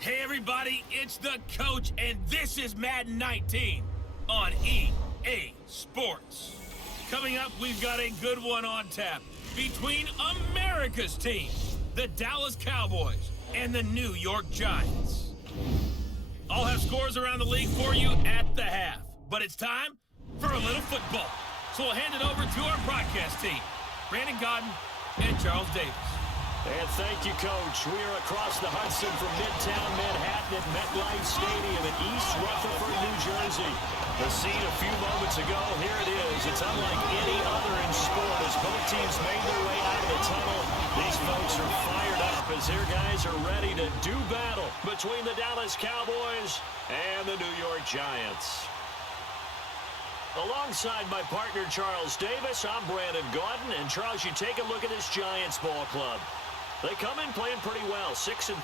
Hey everybody, it's the coach, and this is Madden 19 on EA Sports. Coming up, we've got a good one on tap between America's team, the Dallas Cowboys, and the New York Giants. I'll have scores around the league for you at the half, but it's time for a little football. So we'll hand it over to our broadcast team, Brandon Godden and Charles Davis. And thank you, Coach. We are across the Hudson from Midtown Manhattan at MetLife Stadium in East Rutherford, New Jersey. The scene a few moments ago, here it is. It's unlike any other in sport as both teams made their way out of the tunnel. These folks are fired up as their guys are ready to do battle between the Dallas Cowboys and the New York Giants. Alongside my partner, Charles Davis, I'm Brandon Godden. And, Charles, you take a look at this Giants ball club. They come in playing pretty well, 6-3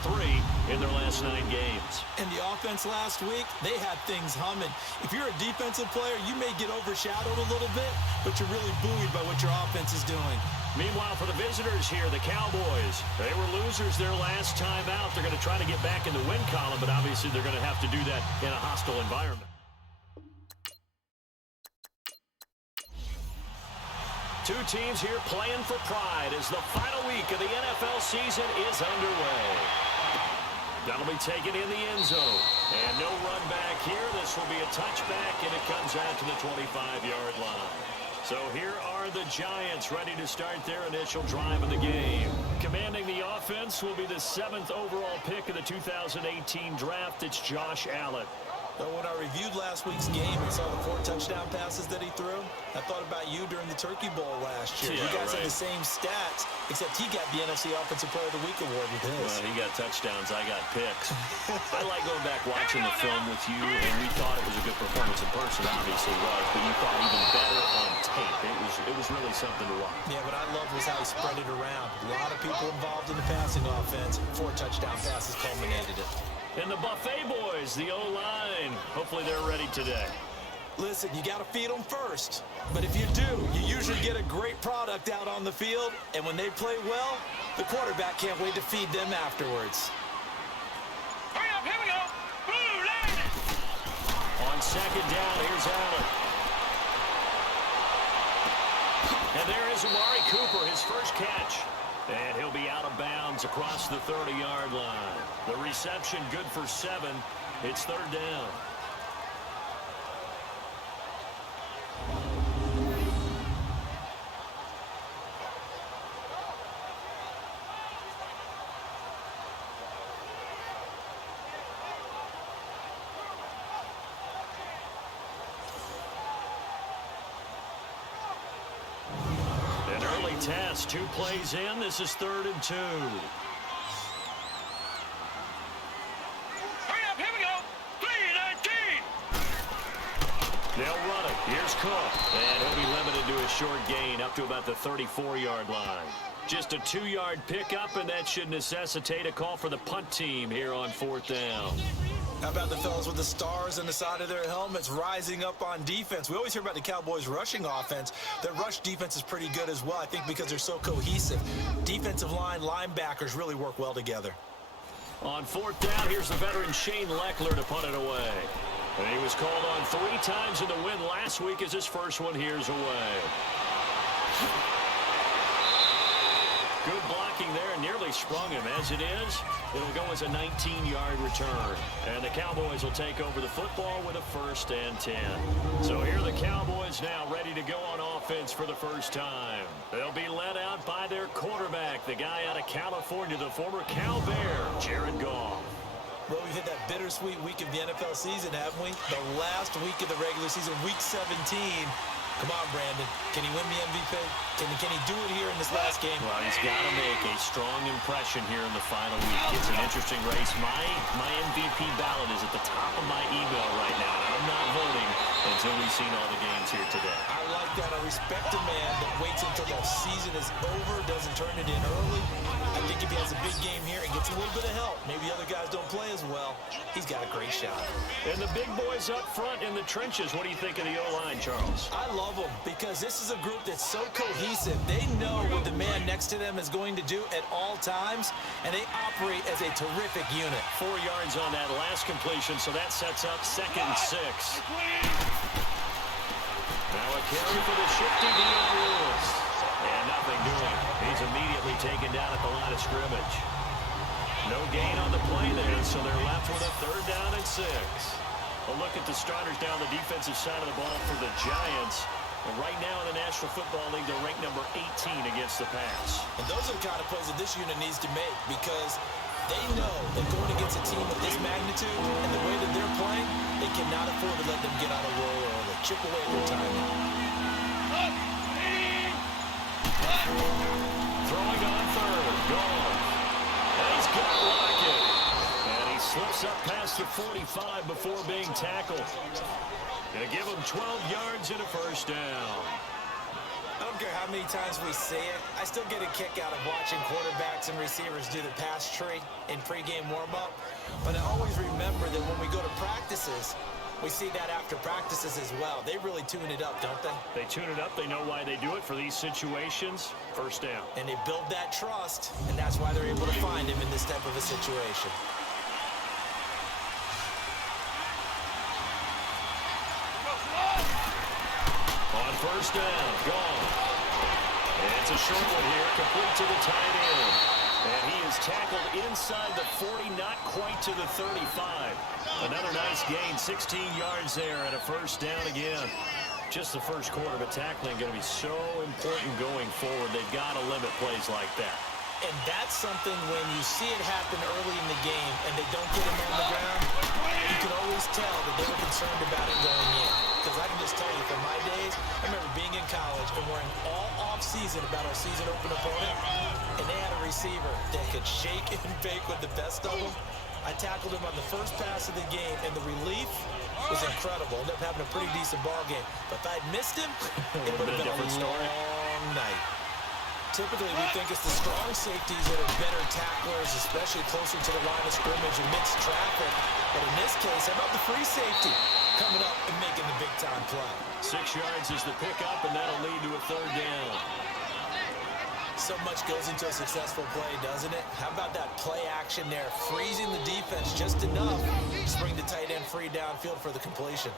in their last 9 games. And the offense last week, they had things humming. If you're a defensive player, you may get overshadowed a little bit, but you're really buoyed by what your offense is doing. Meanwhile, for the visitors here, the Cowboys, they were losers their last time out. They're going to try to get back in the win column, but obviously they're going to have to do that in a hostile environment. Two teams here playing for pride as the final week of the NFL season is underway. That'll be taken in the end zone. And no run back here. This will be a touchback, and it comes out to the 25-yard line. So here are the Giants ready to start their initial drive of the game. Commanding the offense will be the 7th overall pick of the 2018 draft. It's Josh Allen. When I reviewed last week's game and saw the 4 touchdown passes that he threw, I thought about you during the Turkey Bowl last year. Yeah, you guys right. had the same stats, except he got the NFC Offensive Player of the Week award with his. Well, he got touchdowns, I got picks. I like going back watching the film with you, and we thought it was a good performance in person, obviously was, but you thought even better on tape. It was really something to watch. Yeah, what I loved was how he spread it around. A lot of people involved in the passing offense. 4 touchdown passes culminated it. And the Buffet boys, the O-line, hopefully they're ready today. Listen, you got to feed them first. But if you do, you usually get a great product out on the field. And when they play well, the quarterback can't wait to feed them afterwards. Hurry up, here we go. Blue line. On second down, here's Allen. And there is Amari Cooper, his first catch. And he'll be out of bounds across the 30-yard line. The reception good for 7. It's 3rd down. Test, 2 plays in. This is 3rd and 2. Hurry up, here we go. 3-19. They'll run it. Here's Cook. And he'll be limited to a short gain up to about the 34-yard line. Just a 2-yard pickup, and that should necessitate a call for the punt team here on 4th down. How about the fellas with the stars on the side of their helmets rising up on defense? We always hear about the Cowboys' rushing offense. Their rush defense is pretty good as well, I think, because they're so cohesive. Defensive line, linebackers really work well together. On 4th down, here's the veteran Shane Leckler to punt it away. And he was called on 3 times in the win last week as his first one here's away. Good blocking there, and nearly sprung him. As it is, it'll go as a 19-yard return. And the Cowboys will take over the football with a 1st and 10. So here are the Cowboys now ready to go on offense for the first time. They'll be led out by their quarterback, the guy out of California, the former Cal Bear, Jared Goff. Well, we've hit that bittersweet week of the NFL season, haven't we? The last week of the regular season, week 17. Come on, Brandon. Can he win the MVP? Can he do it here in this last game? Well, he's got to make a strong impression here in the final week. It's an interesting race. My MVP ballot is at the top of my email right now. I'm not voting until we've seen all the games here today. I like that. I respect a man that waits until the season is over, doesn't turn it in early. I think if he has a big game here and gets a little bit of help, maybe other guys don't play as well, he's he's got a great shot. And the big boys up front in the trenches. What do you think of the O-line, Charles? I love them because this is a group that's so cohesive. They know what the man next to them is going to do at all times, and they operate as a terrific unit. 4 yards on that last completion, so that sets up 2nd and 6. Now a carry for the shifty Dion Lewis. And nothing doing. He's immediately taken down at the line of scrimmage. No gain on the play there, so they're left with a 3rd down and 6. A look at the starters down the defensive side of the ball for the Giants. And right now in the National Football League, they're ranked number 18 against the pass. And those are the kind of plays that this unit needs to make because they know that going against a team of this magnitude and the way that they're playing, they cannot afford to let them get out of roll early. Chip away at their timing. Throwing on 3rd. Gone. And he's got Lockett. And he slips up past the 45 before being tackled. Gonna give him 12 yards and a 1st down. I don't care how many times we see it. I still get a kick out of watching quarterbacks and receivers do the pass tree in pregame warm-up. But I always remember that when we go to practices, we see that after practices as well. They really tune it up, don't they? They tune it up. They know why they do it for these situations. 1st down. And they build that trust, and that's why they're able to find him in this type of a situation. On 1st down, gone. And it's a short one here, complete to the tight end. And he is tackled inside the 40, not quite to the 35. Another nice gain, 16 yards there and a 1st down again. Just the first quarter, but tackling going to be so important going forward. They've got to limit plays like that. And that's something when you see it happen early in the game and they don't get him on the ground, you can always tell that they were concerned about it going in. Because I can just tell you from my days, I remember being in college and worrying all off-season about our season-open opponent, and they had a receiver that could shake and bake with the best of them. I tackled him on the first pass of the game, and the relief was incredible. Ended up having a pretty decent ball game. But if I'd missed him, it would have been a long night. Typically, we think it's the strong safeties that are better tacklers, especially closer to the line of scrimmage amidst traffic. But in this case, how about the free safety coming up and making the big-time play? 6 yards is the pickup, and that'll lead to a 3rd down. So much goes into a successful play, doesn't it? How about that play action there, freezing the defense just enough to bring the tight end free downfield for the completion.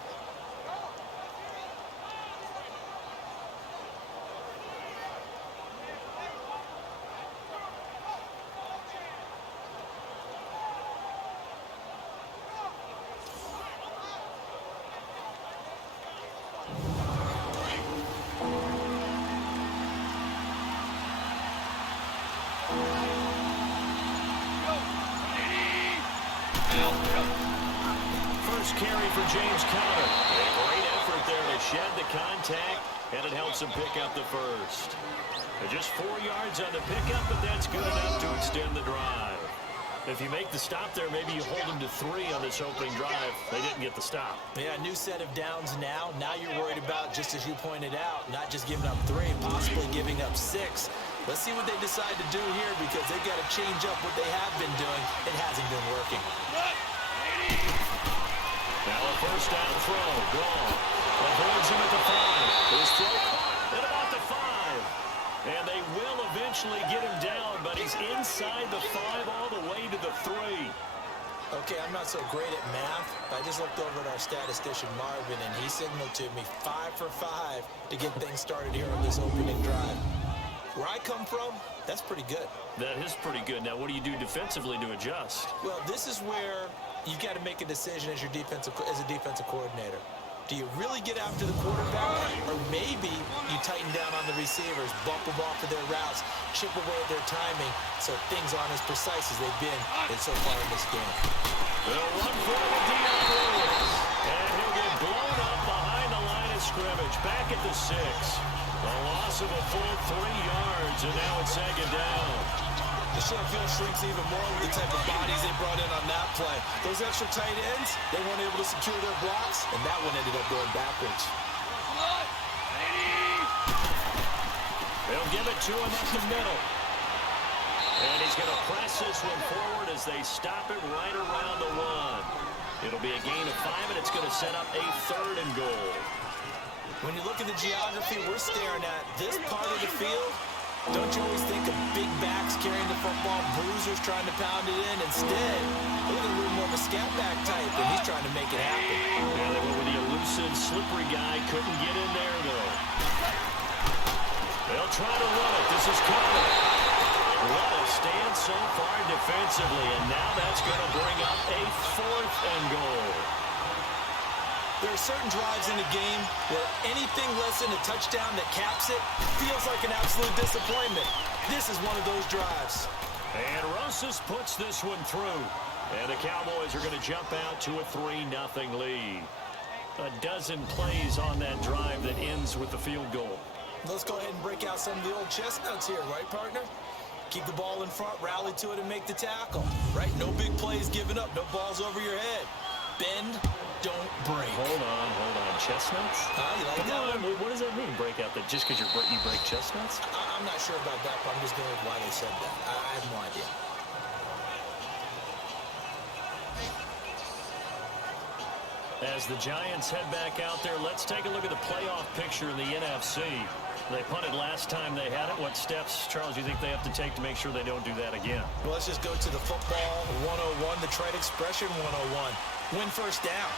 Carry for James Conner. A great effort there to shed the contact, and it helps him pick up the 1st. Just 4 yards on the pickup, but that's good enough to extend the drive. If you make the stop there, maybe you hold them to 3 on this opening drive. They didn't get the stop. Yeah, new set of downs now. Now you're worried about, just as you pointed out, not just giving up 3, possibly giving up 6. Let's see what they decide to do here because they've got to change up what they have been doing. It hasn't been working. Now a 1st down throw, gone. Avoids him at the 5. His throw caught at about the 5. And they will eventually get him down, but he's inside the 5 all the way to the 3. Okay, I'm not so great at math. I just looked over at our statistician, Marvin, and he signaled to me 5 for 5 to get things started here on this opening drive. Where I come from, that's pretty good. That is pretty good. Now, what do you do defensively to adjust? Well, this is where you've got to make a decision as a defensive coordinator. Do you really get after the quarterback, or maybe you tighten down on the receivers, bump them off of their routes, chip away at their timing, so things aren't as precise as they've been so far in this game. They'll run for it with Dion Lewis, and he'll get blown up behind the line of scrimmage, back at the 6. A loss of a full 3 yards, and now it's 2nd down. The short field shrinks even more with the type of bodies they brought in on that play. Those extra tight ends, they weren't able to secure their blocks, and that one ended up going backwards. They'll give it to him up the middle. And he's going to press this one forward as they stop it right around the 1. It'll be a gain of 5, and it's going to set up a 3rd and goal. When you look at the geography we're staring at, this part of the field, don't you always think of big backs carrying the football, bruisers trying to pound it in? Instead, look at a little more of a scat back type, and he's trying to make it happen. Yeah, they went with the elusive, slippery guy. Couldn't get in there, though. They'll try to run it. This is Carter. What a stand so far defensively, and now that's going to bring up a 4th and goal. There are certain drives in the game where anything less than a touchdown that caps it feels like an absolute disappointment. This is one of those drives. And Rosas puts this one through. And the Cowboys are going to jump out to a 3-0 lead. A dozen plays on that drive that ends with the field goal. Let's go ahead and break out some of the old chestnuts here, right, partner? Keep the ball in front, rally to it, and make the tackle, right? No big plays given up, no balls over your head. Bend, don't break. Hold on. Chestnuts? You like that one? What does that mean, break out? That just because you break chestnuts? I'm not sure about that, but I'm just going with why they said that. I have no idea. As the Giants head back out there, let's take a look at the playoff picture in the NFC. They punted last time they had it. What steps, Charles, do you think they have to take to make sure they don't do that again? Well, let's just go to the football 101, the trade expression 101. Win first down.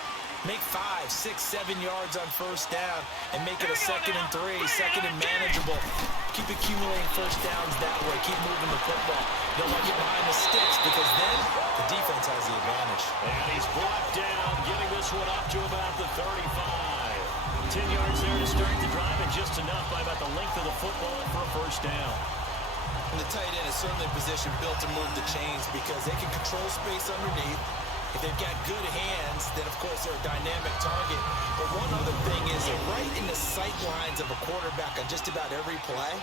Make 5, 6, 7 yards on first down and make it a 2nd and 3, 2nd and manageable. Keep accumulating first downs that way. Keep moving the football. Don't let it get behind the sticks because then the defense has the advantage. And he's brought down, getting this one up to about the 35. 10 yards there to start the drive, and just enough by about the length of the football for a first down. And the tight end is certainly a position built to move the chains because they can control space underneath. If they've got good hands, then, of course, they're a dynamic target. But one other thing is they're right in the sight lines of a quarterback on just about every play,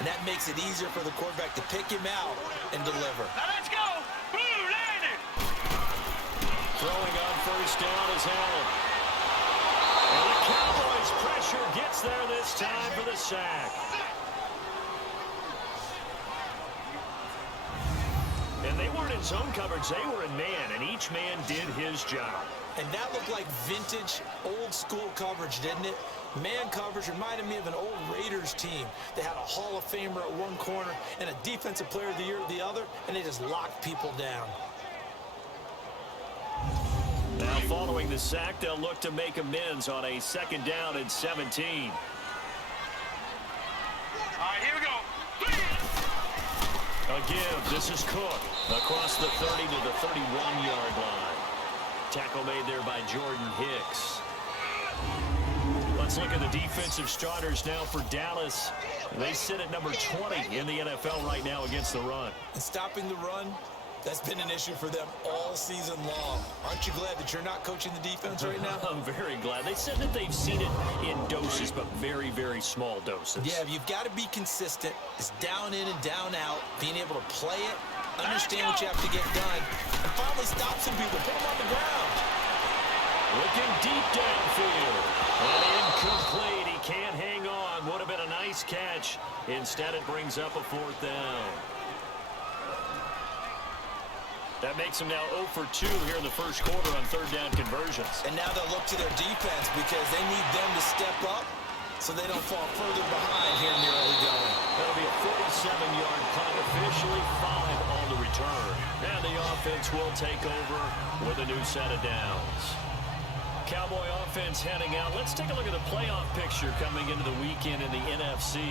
and that makes it easier for the quarterback to pick him out and deliver. Now let's go. Blue landed. Throwing on first down is Allen. And the Cowboys' pressure gets there this time for the sack. And they weren't in zone coverage. They were in man, and each man did his job. And that looked like vintage, old-school coverage, didn't it? Man coverage reminded me of an old Raiders team. They had a Hall of Famer at one corner and a Defensive Player of the Year at the other, and they just locked people down. Now following the sack, they'll look to make amends on a 2nd down and 17. All right, here we go. A give. This is Cook across the 30 to the 31-yard line. Tackle made there by Jordan Hicks. Let's look at the defensive starters now for Dallas. They sit at number 20 in the NFL right now against the run. And stopping the run, that's been an issue for them all season long. Aren't you glad that you're not coaching the defense right now? I'm very glad. They said that they've seen it in doses, but very, very small doses. Yeah, you've got to be consistent. It's down in and down out, being able to play it, understand what you have to get done, and finally stop some people, put them on the ground. Looking deep downfield. And incomplete. He can't hang on. Would have been a nice catch. Instead, it brings up a 4th down. That makes them now 0 for 2 here in the first quarter on 3rd down conversions. And now they'll look to their defense because they need them to step up so they don't fall further behind here in the early going. That'll be a 47-yard punt, officially 5 on the return. And the offense will take over with a new set of downs. Cowboy offense heading out. Let's take a look at the playoff picture coming into the weekend in the NFC.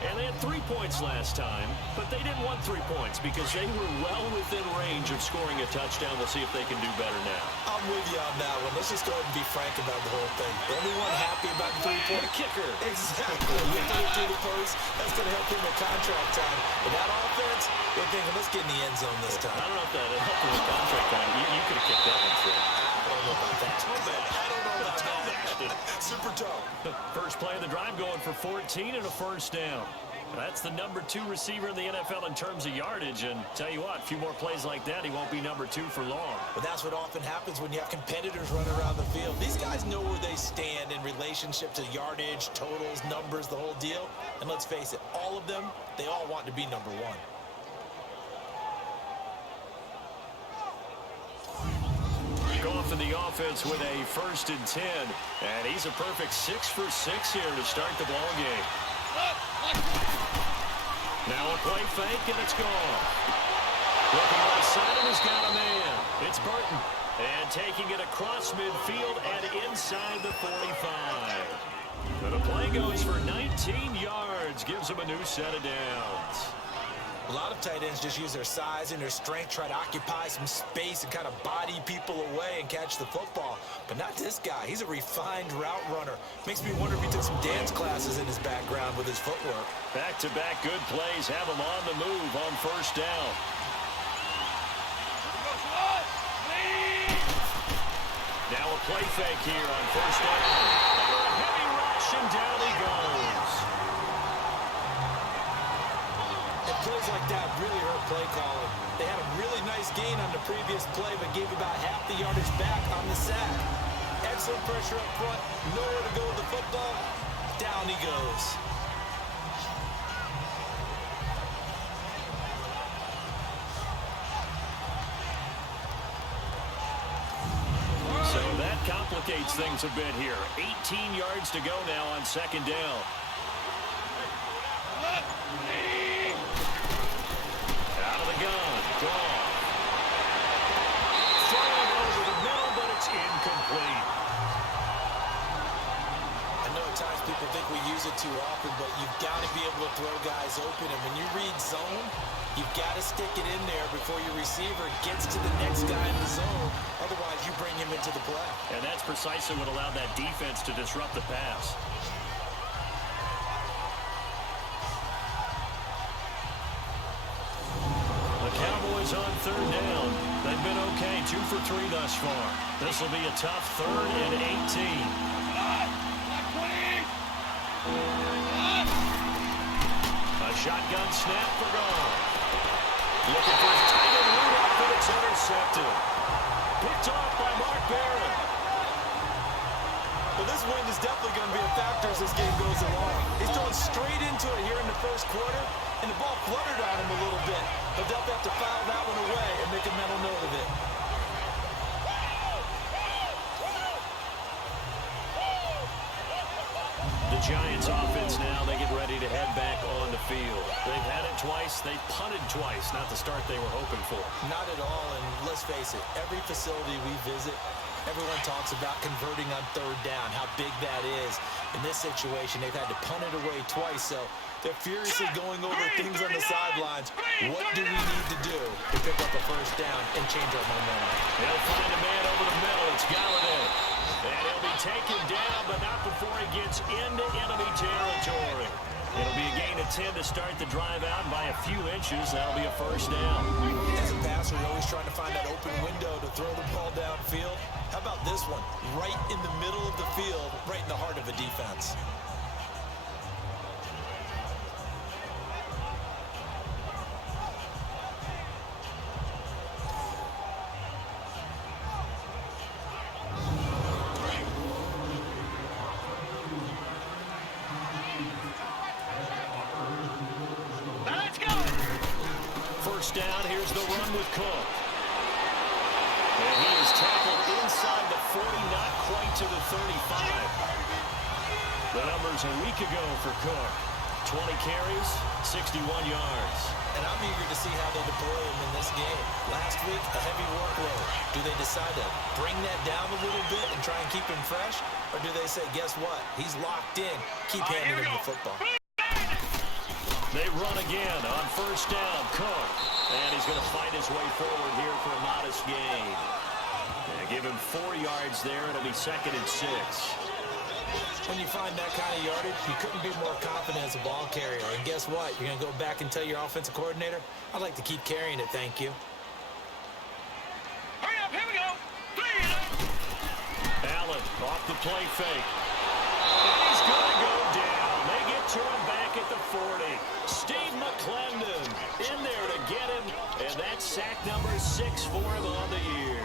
And they had 3 points last time, but they didn't want 3 points because they were well within range of scoring a touchdown. We'll see if they can do better now. I'm with you on that one. Let's just go ahead and be frank about the whole thing. The only one happy about the 3-point kicker. Exactly. You throw it through the post. That's going to help him with contract time. But that offense, they're thinking, let's get in the end zone this time. I don't know if that helped with contract time. You could have kicked that one through. I don't know about that. Too bad. I don't know about that. Super toe. First play of the drive going for 14 and a first down. That's the number 2 receiver in the NFL in terms of yardage. And tell you what, a few more plays like that, he won't be number 2 for long. But that's what often happens when you have competitors running around the field. These guys know where they stand in relationship to yardage, totals, numbers, the whole deal. And let's face it, all of them, they all want to be number 1. Go off the the offense with a 1st and 10. And he's a perfect 6 for 6 here to start the ball game. Now a play fake, and it's gone. Looking right side, and he's got a man. It's Burton. And taking it across midfield and inside the 45. But the play goes for 19 yards. Gives him a new set of downs. A lot of tight ends just use their size and their strength, try to occupy some space and kind of body people away and catch the football. But not this guy. He's a refined route runner. Makes me wonder if he took some dance classes in his background with his footwork. Back-to-back good plays have him on the move on 1st down. Now a play fake here on 1st down. Under a heavy rush, and down he goes. And plays like that really hurt play calling. They had a really nice gain on the previous play, but gave about half the yardage back on the sack. Excellent pressure up front. Nowhere to go with the football. Down he goes. So that complicates things a bit here. 18 yards to go now on 2nd down. Out of the gun. Gone. Throwing over the middle, but it's incomplete. I know at times people think we use it too often, but you've got to be able to throw guys open. And when you read zone, you've got to stick it in there before your receiver gets to the next guy in the zone. Otherwise, you bring him into the play. And that's precisely what allowed that defense to disrupt the pass. The Cowboys on 3rd down. They've been okay, 2 for 3 thus far. This will be a tough 3rd and 18. A shotgun snap for Goff. Looking for his tight end Rudolph, but it's intercepted. Picked off by Mark Barron. Well, this wind is definitely going to be a factor as this game goes along. He's throwing straight into it here in the 1st quarter, and the ball fluttered on him a little bit. He'll definitely have to file that one away and make a mental note of it. The Giants offense now, they get ready to head back on the field. They've had it twice. They've punted twice. Not the start they were hoping for. Not at all, and let's face it, every facility we visit, everyone talks about converting on 3rd down, how big that is. In this situation, they've had to punt it away twice, so they're furiously going over things on the sidelines. What do we need to do to pick up a 1st down and change our momentum? They'll find a man over the middle. It's Galladay. And he'll be taken down, but not before he gets into enemy territory. It'll be a gain of 10 to start the drive out by a few inches. That'll be a 1st down. As a passer, you're always trying to find that open window to throw the ball downfield. How about this one? Right in the middle of the field, right in the heart of a defense. Down, here's the run with Cook. And he is tackled inside the 40, not quite to the 35. The numbers a week ago for Cook. 20 carries, 61 yards. And I'm eager to see how they deploy him in this game. Last week, a heavy workload. Do they decide to bring that down a little bit and try and keep him fresh? Or do they say, guess what? He's locked in. Keep handing him the football. They run again on 1st down. Cook. And he's going to fight his way forward here for a modest gain. Give him 4 yards there. It'll be 2nd and 6. When you find that kind of yardage, you couldn't be more confident as a ball carrier. And guess what? You're going to go back and tell your offensive coordinator, I'd like to keep carrying it, thank you. Hurry up, here we go. Allen off the play fake. And he's going to go down. They get to him back at the 40. Steve McClendon in there to get him. And that's sack number 6 for him on the year.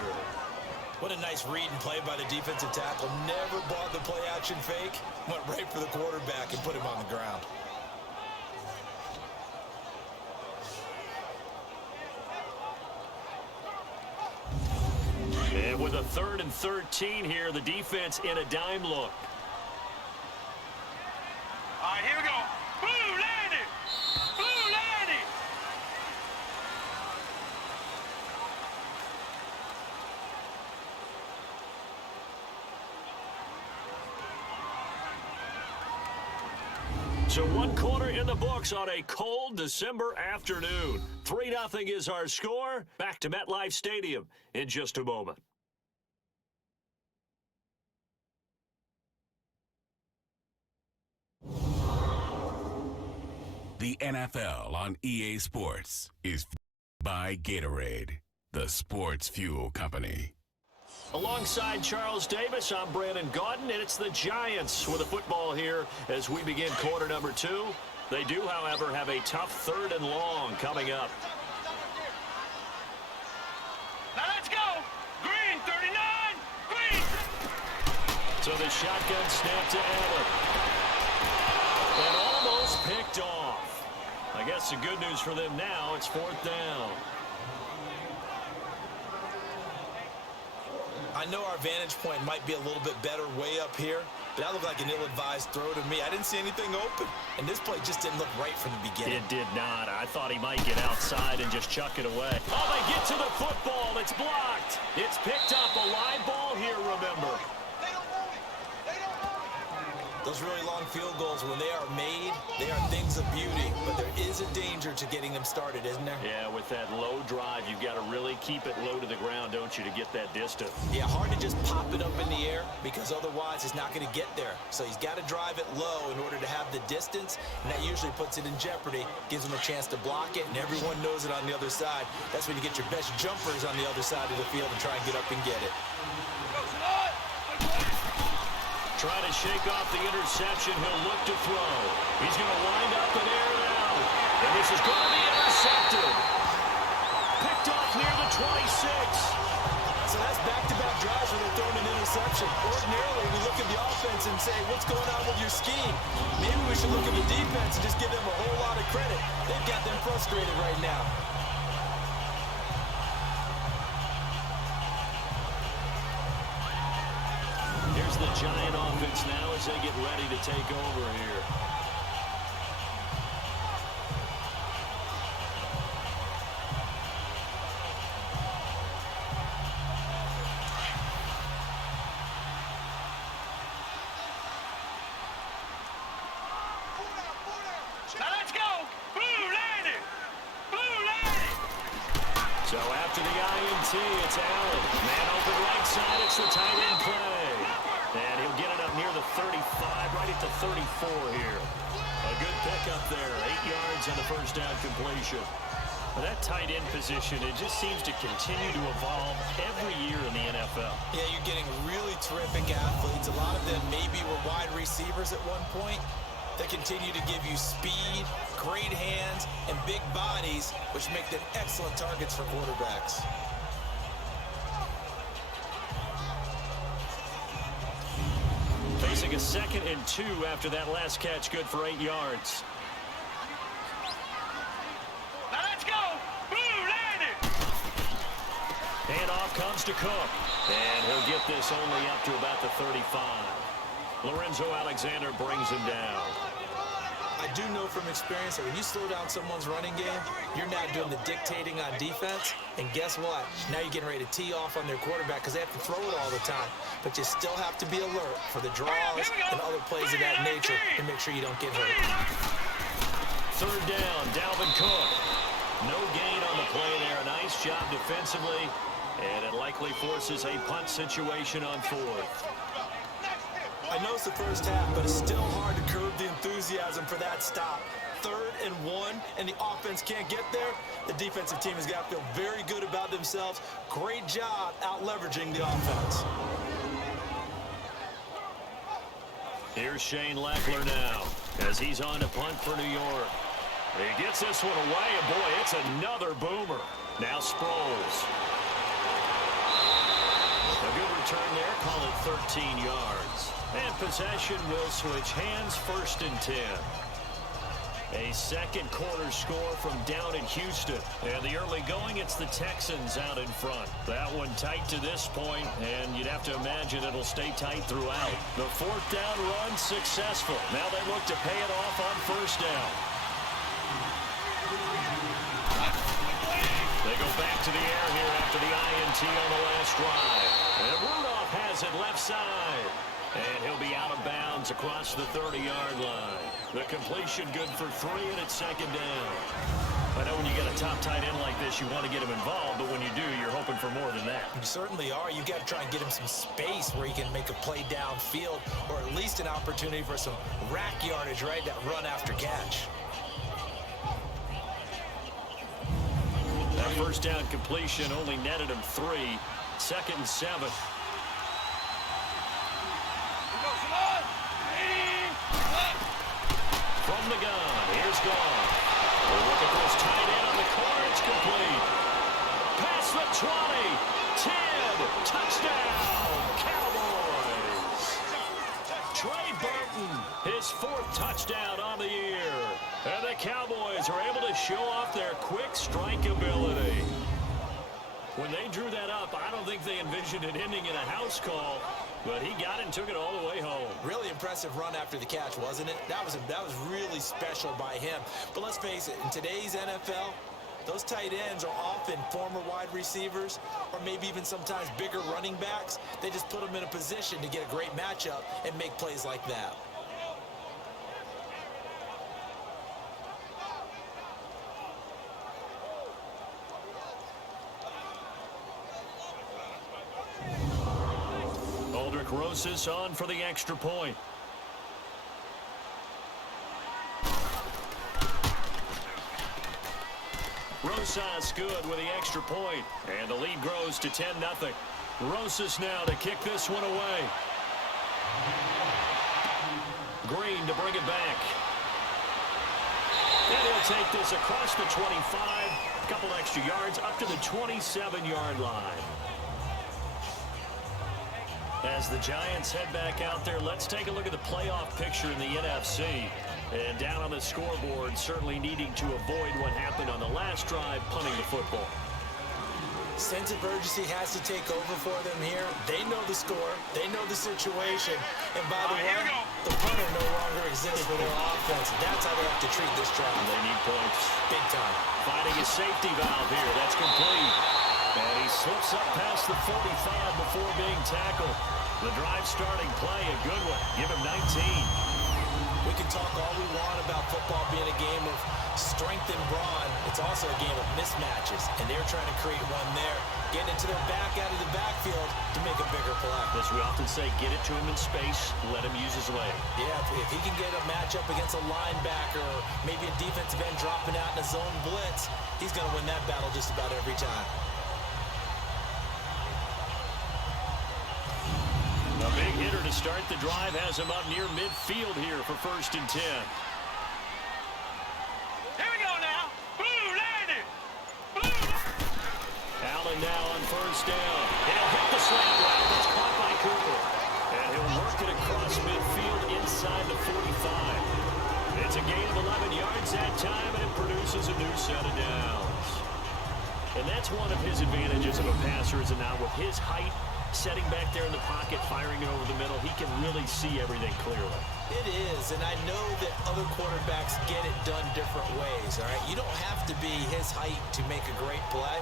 What a nice read and play by the defensive tackle. Never bought the play-action fake. Went right for the quarterback and put him on the ground. And And with a 3rd and 13 here, the defense in a dime look. All right, here we go. Blue landed. Blue landed. So 1 quarter in the books on a cold December afternoon. 3-0 is our score. Back to MetLife Stadium in just a moment. The NFL on EA Sports is by Gatorade, the sports fuel company. Alongside Charles Davis, I'm Brandon Gaudin, and it's the Giants with the football here as we begin quarter number 2. They do, however, have a tough 3rd and long coming up. Now let's go. Green, 39. Green. So the shotgun snap to Allen. And almost picked off. I guess the good news for them now, it's 4th down. I know our vantage point might be a little bit better way up here, but that looked like an ill-advised throw to me. I didn't see anything open, and this play just didn't look right from the beginning. It did not. I thought he might get outside and just chuck it away. Oh, they get to the football. It's blocked. It's picked up. A live ball here, remember. Those really long field goals, when they are made, they are things of beauty, but there is a danger to getting them started, isn't there? Yeah, with that low drive, you've got to really keep it low to the ground, don't you, to get that distance. Yeah, hard to just pop it up in the air because otherwise he's not going to get there. So he's got to drive it low in order to have the distance, and that usually puts it in jeopardy, gives him a chance to block it, and everyone knows it on the other side. That's when you get your best jumpers on the other side of the field and try and get up and get it. Trying to shake off the interception. He'll look to throw. He's going to wind up and air it out. And this is going to be intercepted. Picked off near the 26. So that's back-to-back drives where they're throwing an interception. Ordinarily, we look at the offense and say, what's going on with your scheme? Maybe we should look at the defense and just give them a whole lot of credit. They've got them frustrated right now. Here's the Giant offense now as they get ready to take over here. Now let's go. Blue landed. Blue landed. So after the INT, it's Allen. Man open right side, it's the tight end play. And he'll get it up near the 35, right at the 34 here. A good pickup there, 8 yards on the first down completion. Well, that tight end position, it just seems to continue to evolve every year in the NFL. Yeah, you're getting really terrific athletes. A lot of them maybe were wide receivers at one point. They continue to give you speed, great hands, and big bodies, which make them excellent targets for quarterbacks. Facing a 2nd and 2 after that last catch, good for 8 yards. Now let's go. Blue landed. Handoff comes to Cook. And he'll get this only up to about the 35. Lorenzo Alexander brings him down. I do know from experience that when you slow down someone's running game, you're now doing the dictating on defense. And guess what? Now you're getting ready to tee off on their quarterback because they have to throw it all the time. But you still have to be alert for the draws and other plays of that nature to make sure you don't get hurt. 3rd down, Dalvin Cook. No gain on the play there. A nice job defensively. And it likely forces a punt situation on 4th. I know it's the first half, but it's still hard to curb the enthusiasm for that stop. 3rd and 1, and the offense can't get there. The defensive team has got to feel very good about themselves. Great job out-leveraging the offense. Here's Shane Lechler now as he's on to punt for New York. He gets this one away, and boy, it's another boomer. Now Sproles. A good return there, call it 13 yards. And possession will switch hands, 1st and 10. A second quarter score from down in Houston. And the early going, it's the Texans out in front. That one tight to this point, and you'd have to imagine it'll stay tight throughout. The fourth down run successful. Now they look to pay it off on first down. They go back to the air here after the INT on the last drive. And Rudolph has it left side. And he'll be out of bounds across the 30-yard line. The completion good for 3, and it's second down. I know when you get a top tight end like this, you want to get him involved, but when you do, you're hoping for more than that. You certainly are. You got to try and get him some space where he can make a play downfield, or at least an opportunity for some rack yardage, right? That run after catch. That first down completion only netted him 3. Second and 7. From the gun, here's Goff. We're looking for his tight end on the corner. It's complete. Past the 20. 10. Touchdown, Cowboys. Trey Burton, his 4th touchdown on the year. And the Cowboys are able to show off their quick strike ability. When they drew that up, I don't think they envisioned it ending in a house call, but he got it and took it all the way home. Really impressive run after the catch, wasn't it? That was really special by him. But let's face it, in today's NFL, those tight ends are often former wide receivers or maybe even sometimes bigger running backs. They just put them in a position to get a great matchup and make plays like that. Rosas on for the extra point. Rosas good with the extra point, and the lead grows to 10-0. Rosas now to kick this one away. Green to bring it back. And he'll take this across the 25, a couple extra yards up to the 27-yard line. As the Giants head back out there, let's take a look at the playoff picture in the NFC. And down on the scoreboard, certainly needing to avoid what happened on the last drive, punting the football. Sense of urgency has to take over for them here. They know the score. They know the situation. And by the way, the punter no longer exists for their offense. That's how they have to treat this drive. They need points. Big time. Finding a safety valve here. That's complete. And he slips up past the 45 before being tackled. The drive starting play, a good one. Give him 19. We can talk all we want about football being a game of strength and brawn. It's also a game of mismatches, and they're trying to create one there, getting it to their back out of the backfield to make a bigger play. As we often say, get it to him in space, let him use his leg. Yeah, if he can get a matchup against a linebacker or maybe a defensive end dropping out in a zone blitz, he's going to win that battle just about every time. A big hitter to start the drive has him up near midfield here for 1st and 10. Here we go now. Blue landed. Allen now on 1st down. And he'll hit the slant route. That's caught by Cooper. And he'll work it across midfield inside the 45. It's a gain of 11 yards that time, and it produces a new set of downs. And that's one of his advantages of a passer, is now with his height, setting back there in the pocket, firing it over the middle, he can really see everything clearly. It is, and I know that other quarterbacks get it done different ways, all right? You don't have to be his height to make a great play,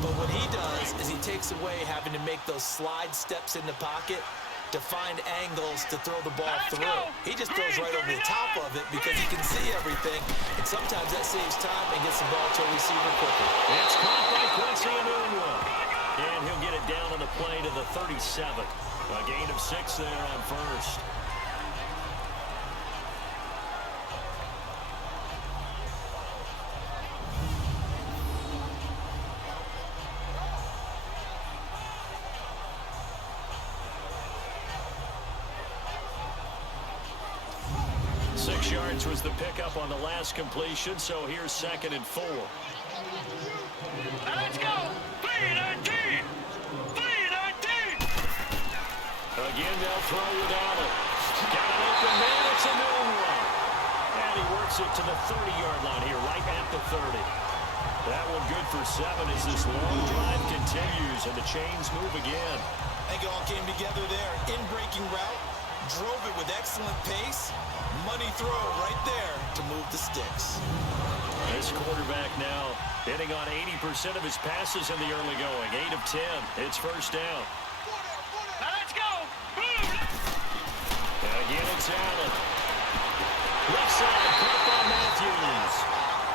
but what he does is he takes away having to make those slide steps in the pocket to find angles to throw the ball through. He just throws right over the top of it because he can see everything, and sometimes that saves time and gets the ball to a receiver quicker. It's caught by Quincy Enunwa. And he'll get it down on the play to the 37. A gain of 6 there on 1st. Six yards was the pickup on the last completion, so here's 2nd and 4. Now let's go. 3-19. 3-19. Again, they'll throw without it. Got an open man. It's a new one. And he works takes it to the 30-yard line here, right at the 30. That one good for 7 as this long drive continues and the chains move again. I think it all came together there. In-breaking route, drove it with excellent pace. Money throw right there to move the sticks. This quarterback now hitting on 80% of his passes in the early going. 8 of 10. It's first down. Now let's go. Boom. And again, it's Allen. Left side, caught by Matthews.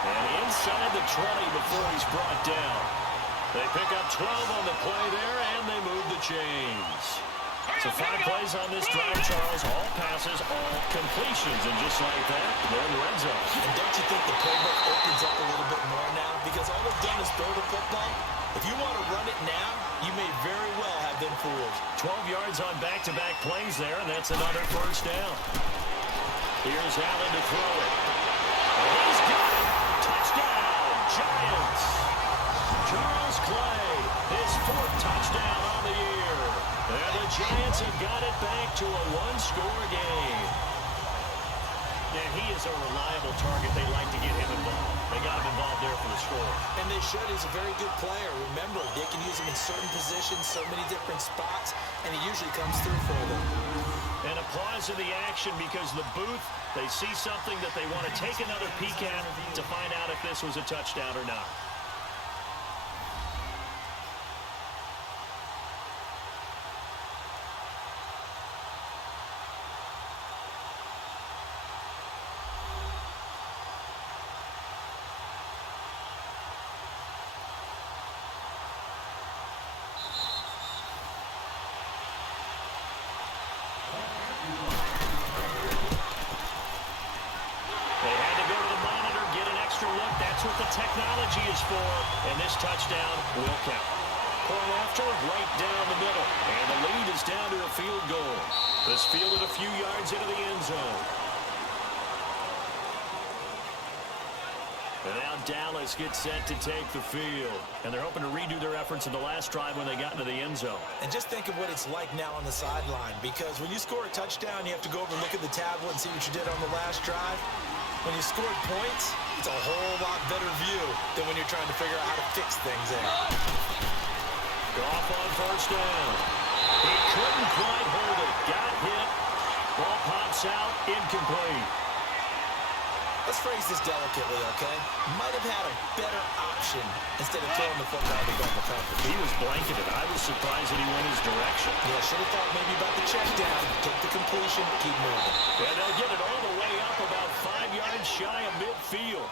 And inside the 20 before he's brought down. They pick up 12 on the play there, and they move the chains. So 5 plays on this drive, Charles. All passes, all completions. And just like that, they're in the red zone. And don't you think the playbook opens up a little bit more now? Because all they've done is throw the football. If you want to run it now, you may very well have been fooled. 12 yards on back-to-back plays there, and that's another first down. Here's Allen to throw it. And he's got it. Touchdown, Giants. Charles Clay, his 4th touchdown on the year. And the Giants have got it back to a 1-score game. And he is a reliable target. They like to get him involved. They got him involved there for the score. And they should. He's a very good player. Remember, they can use him in certain positions, so many different spots, and he usually comes through for them. And a pause in the action because the booth, they see something that they want to take another peek at to find out if this was a touchdown or not. Technology is for, and this touchdown will count. Point after, right down the middle. And the lead is down to a field goal. This fielded a few yards into the end zone. And now Dallas gets set to take the field. And they're hoping to redo their efforts in the last drive when they got into the end zone. And just think of what it's like now on the sideline. Because when you score a touchdown, you have to go over and look at the tablet and see what you did on the last drive. When you scored points, it's a whole lot better view than when you're trying to figure out how to fix things there. Goff on first down. He couldn't quite hold it. Got hit. Ball pops out. Incomplete. Let's phrase this delicately, okay? Might have had a better option instead of throwing the football to go in the coverage. He was blanketed. I was surprised that he went his direction. Yeah, should have thought maybe about the check down. Take the completion, keep moving. And they'll get it all the way up about 5 yards shy of midfield.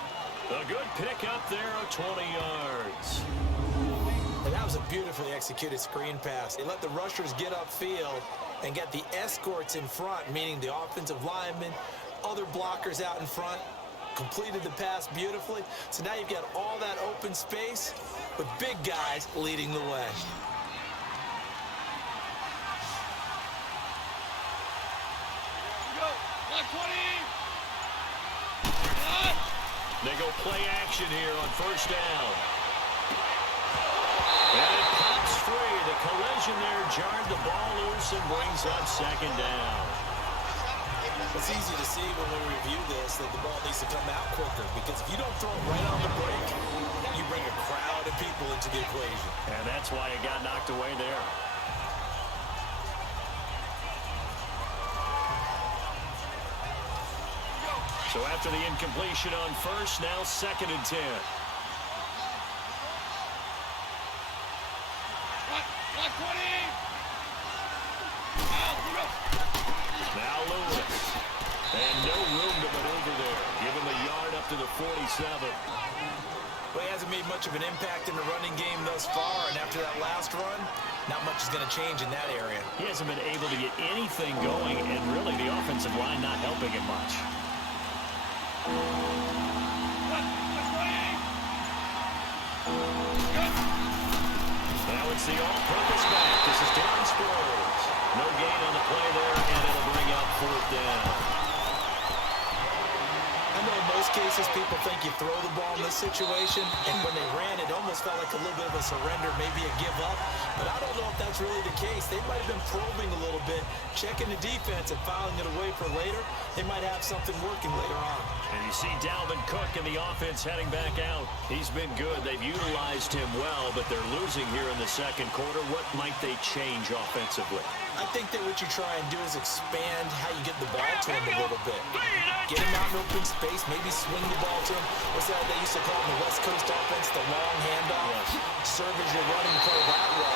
A good pick up there of 20 yards. And that was a beautifully executed screen pass. It let the rushers get upfield and get the escorts in front, meaning the offensive linemen, other blockers out in front. Completed the pass beautifully. So now you've got all that open space with big guys leading the way. They go play action here on first down. And it pops free. The collision there jarred the ball loose and brings up second down. It's easy to see when we review this that the ball needs to come out quicker, because if you don't throw it right on the break, you bring a crowd of people into the equation. And that's why it got knocked away there. So after the incompletion on first, now 2nd and 10. Now Lewis. And no room to maneuver there. Give him a yard up to the 47. Well, he hasn't made much of an impact in the running game thus far, and after that last run, not much is going to change in that area. He hasn't been able to get anything going, and really the offensive line not helping him much. Now it's the all-purpose back. This is Darren Sproles. No gain on the play there, and it'll bring up 4th down. I know in most cases people think you throw the ball in this situation, and when they ran, it almost felt like a little bit of a surrender, maybe a give up. But I don't know if that's really the case. They might have been probing a little bit, checking the defense and filing it away for later. They might have something working later on. And you see Dalvin Cook in the offense heading back out. He's been good. They've utilized him well, but they're losing here in the second quarter. What might they change offensively? I think that what you try and do is expand how you get the ball to him a little bit. Get him out in open space, maybe swing the ball to him. What's that they used to call in the West Coast offense, the long handoff? Yes. Serve as you're running play that way,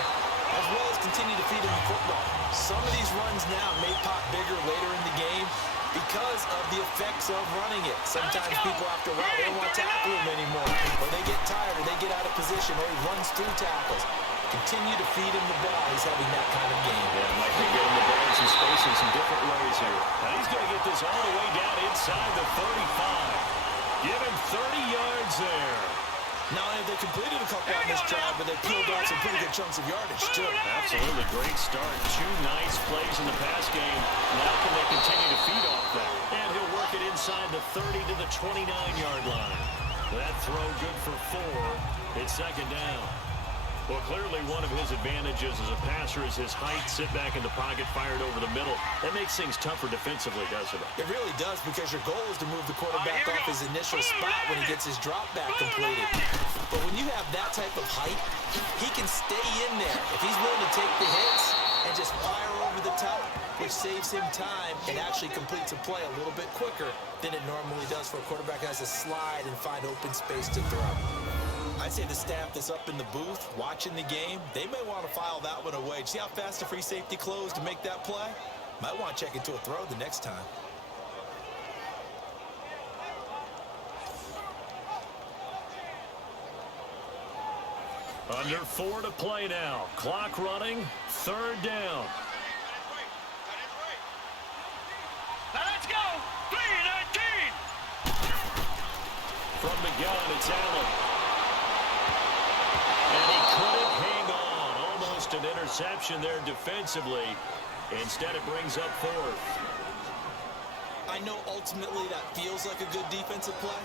as well as continue to feed him the football. Some of these runs now may pop bigger later in the game because of the effects of running it. Sometimes people after a while, they don't want to tackle him anymore, or they get tired, or they get out of position, or he runs through tackles. Continue to feed him the ball. He's having that kind of game. Yeah, Mike, they get him the ball in some space in some different ways here. Now he's going to get this all the way down inside the 35. Give him 30 yards there. Not only have they completed a couple on this drive, but they peeled off some pretty good chunks of yardage, too. Absolutely. Great start. 2 nice plays in the pass game. Now can they continue to feed off that? And he'll work it inside the 30 to the 29-yard line. That throw good for 4. It's second down. Well, clearly one of his advantages as a passer is his height, sit back in the pocket, fired over the middle. That makes things tougher defensively, doesn't it? It really does, because your goal is to move the quarterback off his initial spot when he gets his drop back completed. But when you have that type of height, he can stay in there. If he's willing to take the hits and just fire over the top, which saves him time and actually completes a play a little bit quicker than it normally does for a quarterback who has to slide and find open space to throw. I'd say the staff that's up in the booth watching the game, they may want to file that one away. See how fast the free safety closed to make that play? Might want to check into a throw the next time. Under 4 to play now. Clock running. Third down. Now let's go. 3-19. From the gun, it's Allen. And he couldn't hang on. Almost an interception there defensively. Instead, it brings up 4th. I know ultimately that feels like a good defensive play,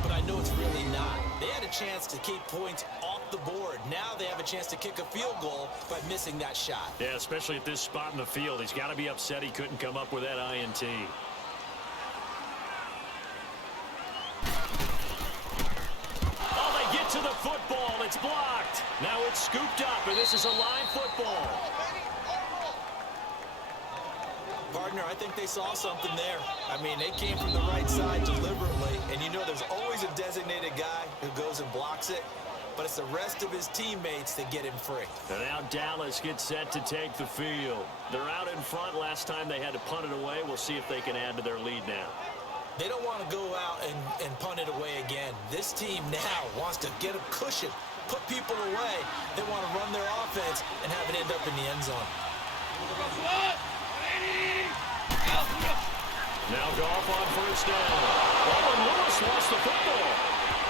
but I know it's really not. They had a chance to keep points off the board. Now they have a chance to kick a field goal by missing that shot. Yeah, especially at this spot in the field. He's got to be upset he couldn't come up with that INT. To the football, it's blocked. Now it's scooped up, and this is a live football. Partner, I think they saw something there. I mean, they came from the right side deliberately, and you know there's always a designated guy who goes and blocks it, but it's the rest of his teammates that get him free. And now Dallas gets set to take the field. They're out in front. Last time they had to punt it away. We'll see if they can add to their lead now. They don't want to go out and punt it away again. This team now wants to get a cushion, put people away. They want to run their offense and have it end up in the end zone. Now Goff on first down. Oh, and Lewis lost the football.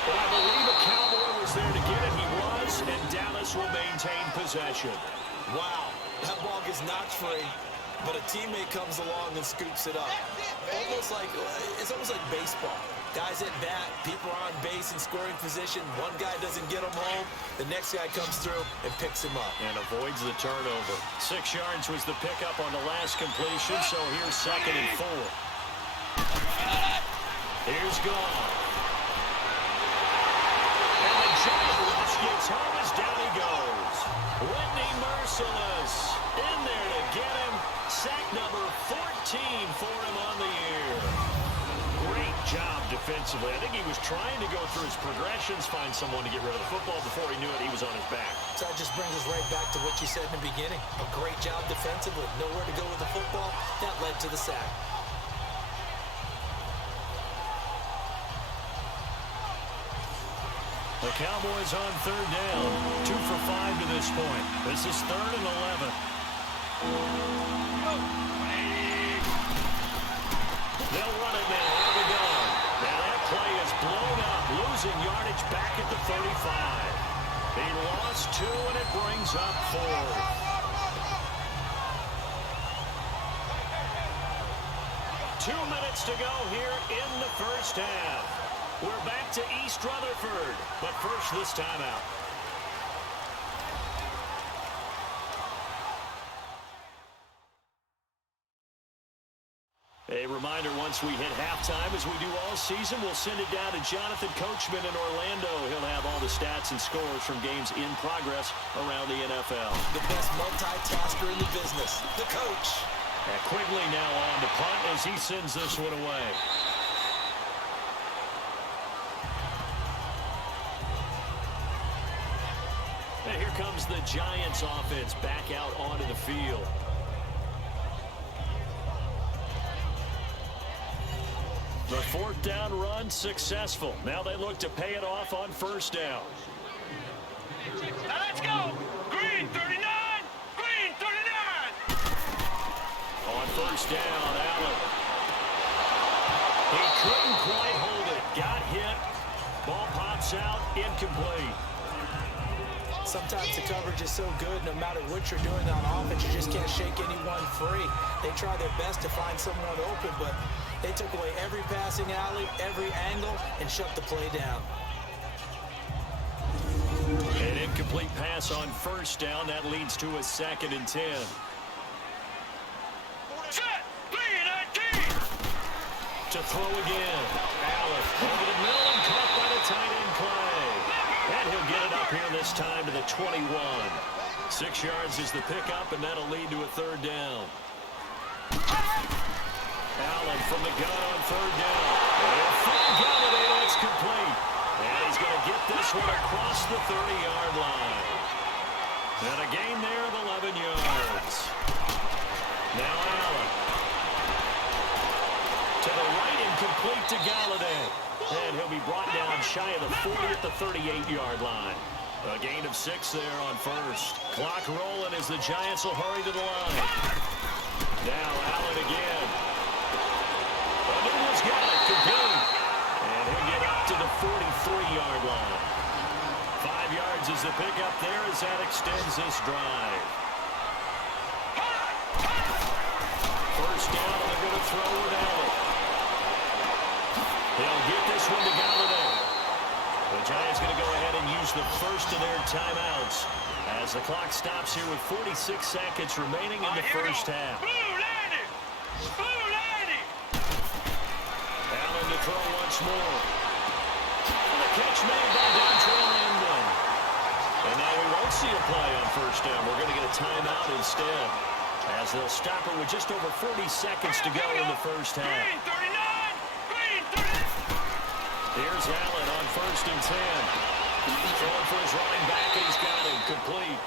But I believe a Cowboy was there to get it. He was, and Dallas will maintain possession. Wow, that ball gets knocked free, but a teammate comes along and scoops it up. It's almost like baseball. Guys at bat, people are on base in scoring position. One guy doesn't get him home. The next guy comes through and picks him up. And avoids the turnover. 6 yards was the pickup on the last completion, so here's 2nd and 4. Here's Goff. And the giant rush gets home as down he goes. Whitney Merciless in there to get him. Sack number 14 for him on the year. Great job defensively. I think he was trying to go through his progressions, find someone to get rid of the football. Before he knew it, he was on his back. So that just brings us right back to what you said in the beginning. A great job defensively. Nowhere to go with the football. That led to the sack. The Cowboys on third down. 2 for 5 to this point. This is 3rd and 11. They'll run it now. Here we go. And that play is blown up. Losing yardage back at the 35. He lost 2, and it brings up 4th. Two minutes to go here in the first half. We're back to East Rutherford, but first this timeout. reminder, once we hit halftime, as we do all season, we'll send it down to Jonathan Coachman in Orlando. He'll have all the stats and scores from games in progress around the NFL. The best multitasker in the business, the coach. And Quigley now on to punt as he sends this one away. And here comes the Giants offense back out onto the field. The fourth down run successful. Now they look to pay it off on first down. Now let's go. Green 39. Green 39. On first down, Allen. He couldn't quite hold it. Got hit. Ball pops out. Incomplete. Sometimes the coverage is so good, no matter what you're doing on offense, you just can't shake anyone free. They try their best to find someone open, but they took away every passing alley, every angle, and shut the play down. An incomplete pass on first down. That leads to a 2nd and 10. Set. 3-19. To throw again. Allen over the middle and caught by the tight end Clay. And he'll get it up here this time to the 21. 6 yards is the pickup, and that'll lead to a 3rd down. Allen from the gun on 3rd down. And from Galladay, it's complete. And he's going to get this one across the 30-yard line. And a gain there of 11 yards. Now Allen. To the right and complete to Galladay. And he'll be brought down shy of the 40 at the 38-yard line. A gain of 6 there on first. Clock rolling as the Giants will hurry to the line. Now Allen again. Newell's got it. Complete. And he'll get up to the 43-yard line. 5 yards is the pickup there as that extends this drive. First down, and they're going to throw it Allen. They'll get this one to Galladay. The Giants going to go ahead and use the first of their timeouts as the clock stops here with 46 seconds remaining in the first half. Blue landing. Blue landing. Allen to throw once more. And the catch made by Dontrell Inman. And now we won't see a play on first down. We're going to get a timeout instead, as they'll stop it with just over 40 seconds to go in the first half. Green 39. Green 39. Here's Allen on 1st and 10. Throwing for his running back, and he's got him complete.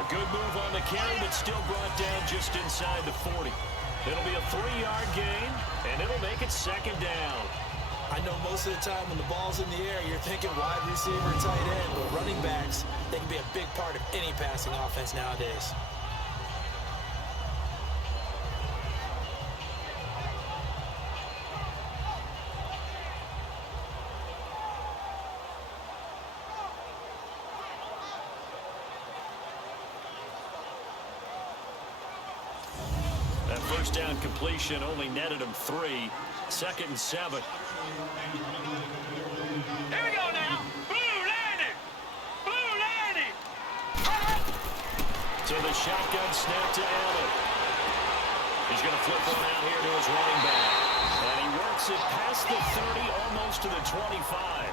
A good move on the carry, but still brought down just inside the 40. It'll be a 3-yard gain, and it'll make it 2nd down. I know most of the time when the ball's in the air, you're thinking wide receiver, tight end, but running backs, they can be a big part of any passing offense nowadays. That first down completion only netted him 3. 2nd and 7. Here we go now. Blue landing. Blue landing. To the shotgun snap to Allen. He's going to flip one out here to his running back. And he works it past the 30, almost to the 25.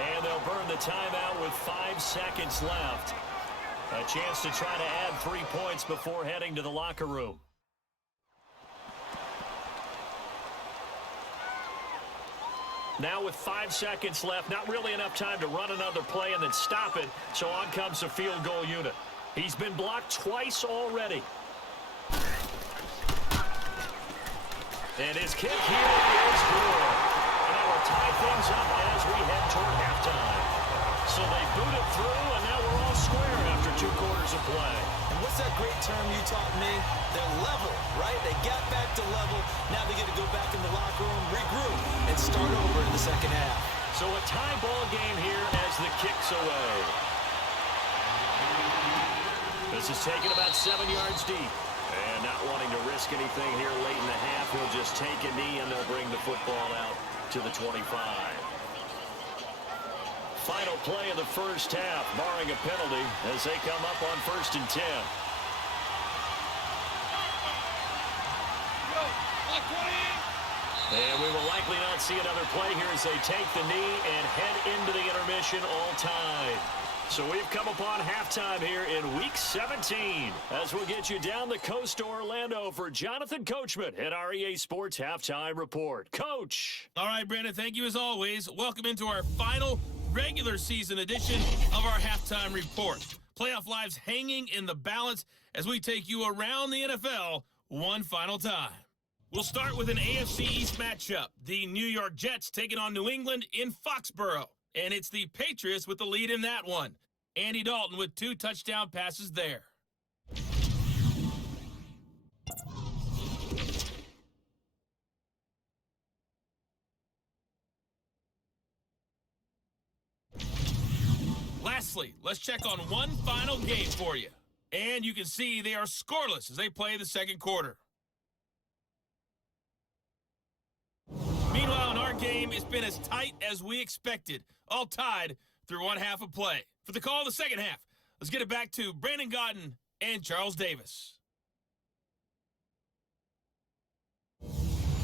And they'll burn the timeout with 5 seconds left. A chance to try to add 3 points before heading to the locker room. Now with 5 seconds left, not really enough time to run another play and then stop it, so on comes the field goal unit. He's been blocked twice already. And his kick here is good. And that will tie things up as we head toward halftime. So they boot it through, and now we're all square after 2 quarters of play. And what's that great term you taught me? They're level, right? They got back to level. Now they get to go back in the locker room, regroup, and start over in the second half. So a tie ball game here as the kick's away. This is taken about 7 yards deep. And not wanting to risk anything here late in the half, he'll just take a knee, and they'll bring the football out to the 25. Final play of the first half, barring a penalty, as they come up on 1st and 10. Go. Lock one in. And we will likely not see another play here as they take the knee and head into the intermission all tied. So we've come upon halftime here in Week 17 as we'll get you down the coast to Orlando for Jonathan Coachman at our EA Sports Halftime Report. Coach. All right, Brandon, thank you as always. Welcome into our final regular season edition of our Halftime Report. Playoff lives hanging in the balance as we take you around the NFL one final time. We'll start with an AFC East matchup. The New York Jets taking on New England in Foxborough. And it's the Patriots with the lead in that one. Andy Dalton with 2 touchdown passes there. Lastly, let's check on one final game for you. And you can see they are scoreless as they play the second quarter. Meanwhile, in our game, it's been as tight as we expected, all tied through one half of play. For the call of the second half, let's get it back to Brandon Godden and Charles Davis.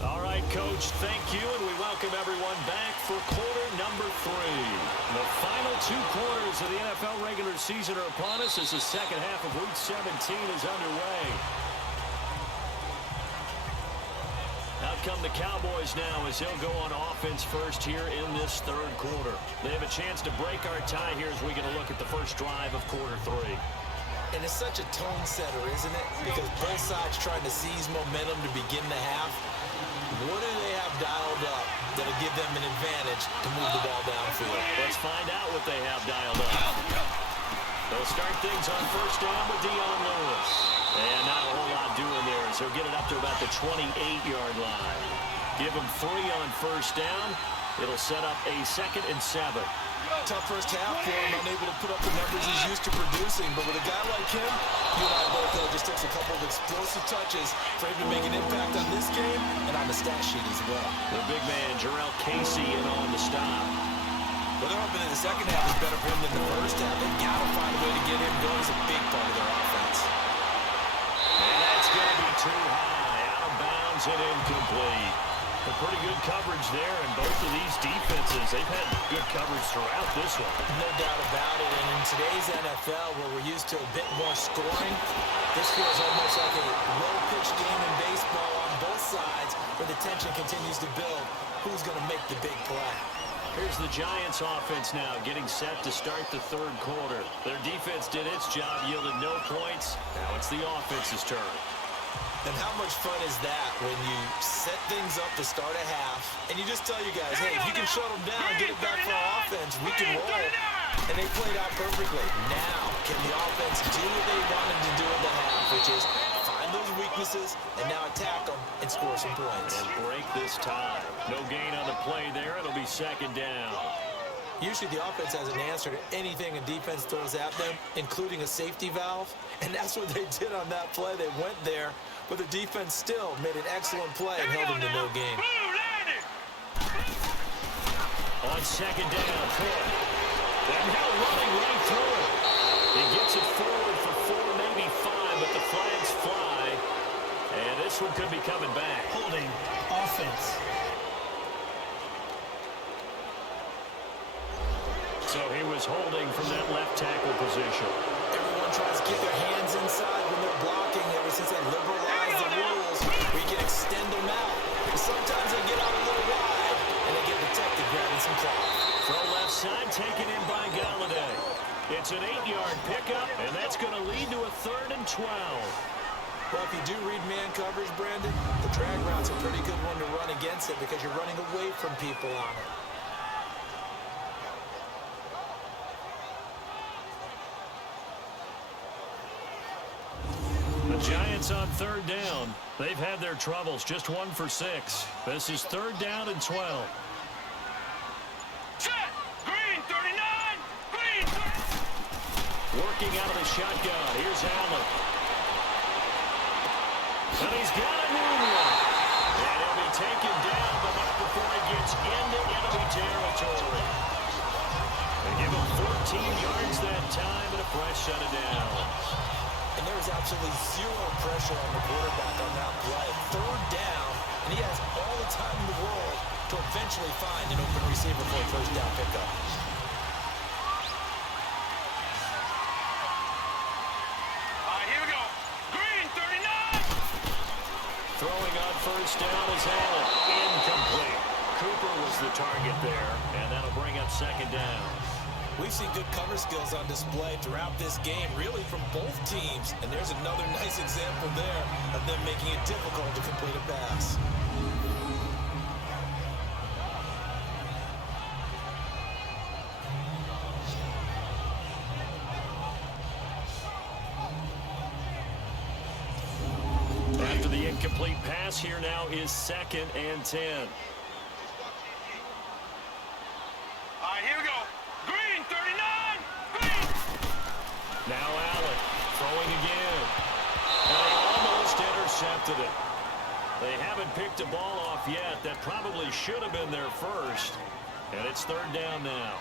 All right, Coach, thank you, and we welcome everyone back for quarter number 3. The final 2 quarters of the NFL regular season are upon us as the second half of Week 17 is underway. Out come the Cowboys now as they'll go on offense first here in this third quarter. They have a chance to break our tie here as we get a look at the first drive of quarter 3. And it's such a tone setter, isn't it? Because both sides trying to seize momentum to begin the half. What do they have dialed up that'll give them an advantage to move the ball downfield? Let's find out what they have dialed up. They'll start things on first down with Dion Lewis. And not a whole lot doing there as he'll get it up to about the 28-yard line. Give him 3 on first down. It'll set up a 2nd and 7. Tough first half for him, unable to put up the numbers he's used to producing. But with a guy like him, you and I both know it just takes a couple of explosive touches for him to make an impact on this game and on the stat sheet as well. The big man, Jarrell Casey, in on the stop. But they're hoping that the second half is better for him than the first half. They've got to find a way to get him going. He's a big part of their offense. And that's going to be too high. Out of bounds and incomplete. A pretty good coverage there, and both of these defenses, they've had good coverage throughout this one. No doubt about it. And in today's NFL, where we're used to a bit more scoring, this feels almost like a low-pitch game in baseball on both sides, where the tension continues to build. Who's going to make the big play? Here's the Giants offense now getting set to start the third quarter. Their defense did its job, yielded no points. Now it's the offense's turn. And how much fun is that when you set things up to start a half, and you just tell you guys, hey, if you can shut them down, get it back for our offense, we can roll. And they played out perfectly. Now, can the offense do what they wanted to do in the half, which is find those weaknesses and now attack them and score some points. And break this tie. No gain on the play there. It'll be 2nd down. Usually the offense has an answer to anything a defense throws at them, including a safety valve. And that's what they did on that play. They went there, but the defense still made an excellent play and held them to no gain. On 2nd down, Cook. And now running right through it. He gets it forward for 4, maybe 5, but the flags fly. And this one could be coming back. Holding offense. So he was holding from that left tackle position. Everyone tries to get their hands inside when they're blocking ever since they liberalized the rules. We can extend them out. But sometimes they get out a little wide, and they get detected grabbing some cloth. From left side, taken in by Galladay. It's an 8-yard pickup, and that's going to lead to a 3rd and 12. Well, if you do read man coverage, Brandon, the drag route's a pretty good one to run against it because you're running away from people on it. The Giants on 3rd down. They've had their troubles, just 1 for 6. This is 3rd down and 12. Set! Green 39! Green 30! Working out of the shotgun. Here's Allen. And he's got a moonwalk. And he'll be taken down, but not before he gets into enemy territory. They give him 14 yards that time and a fresh set of downs. And there was absolutely zero pressure on the quarterback on that play. 3rd down, and he has all the time in the receiver for a first down pickup. All right, here we go. Green, 39. Throwing on first down is Allen. Incomplete. Cooper was the target there, and that'll bring up second down. We've seen good cover skills on display throughout this game, really from both teams. And there's another nice example there of them making it difficult to complete a pass. After the incomplete pass, here now is 2nd and 10. All right, here we go. Green, 39. Green. Now Allen throwing again. And they almost intercepted it. They haven't picked a ball off yet. That probably should have been their first. And it's 3rd down now.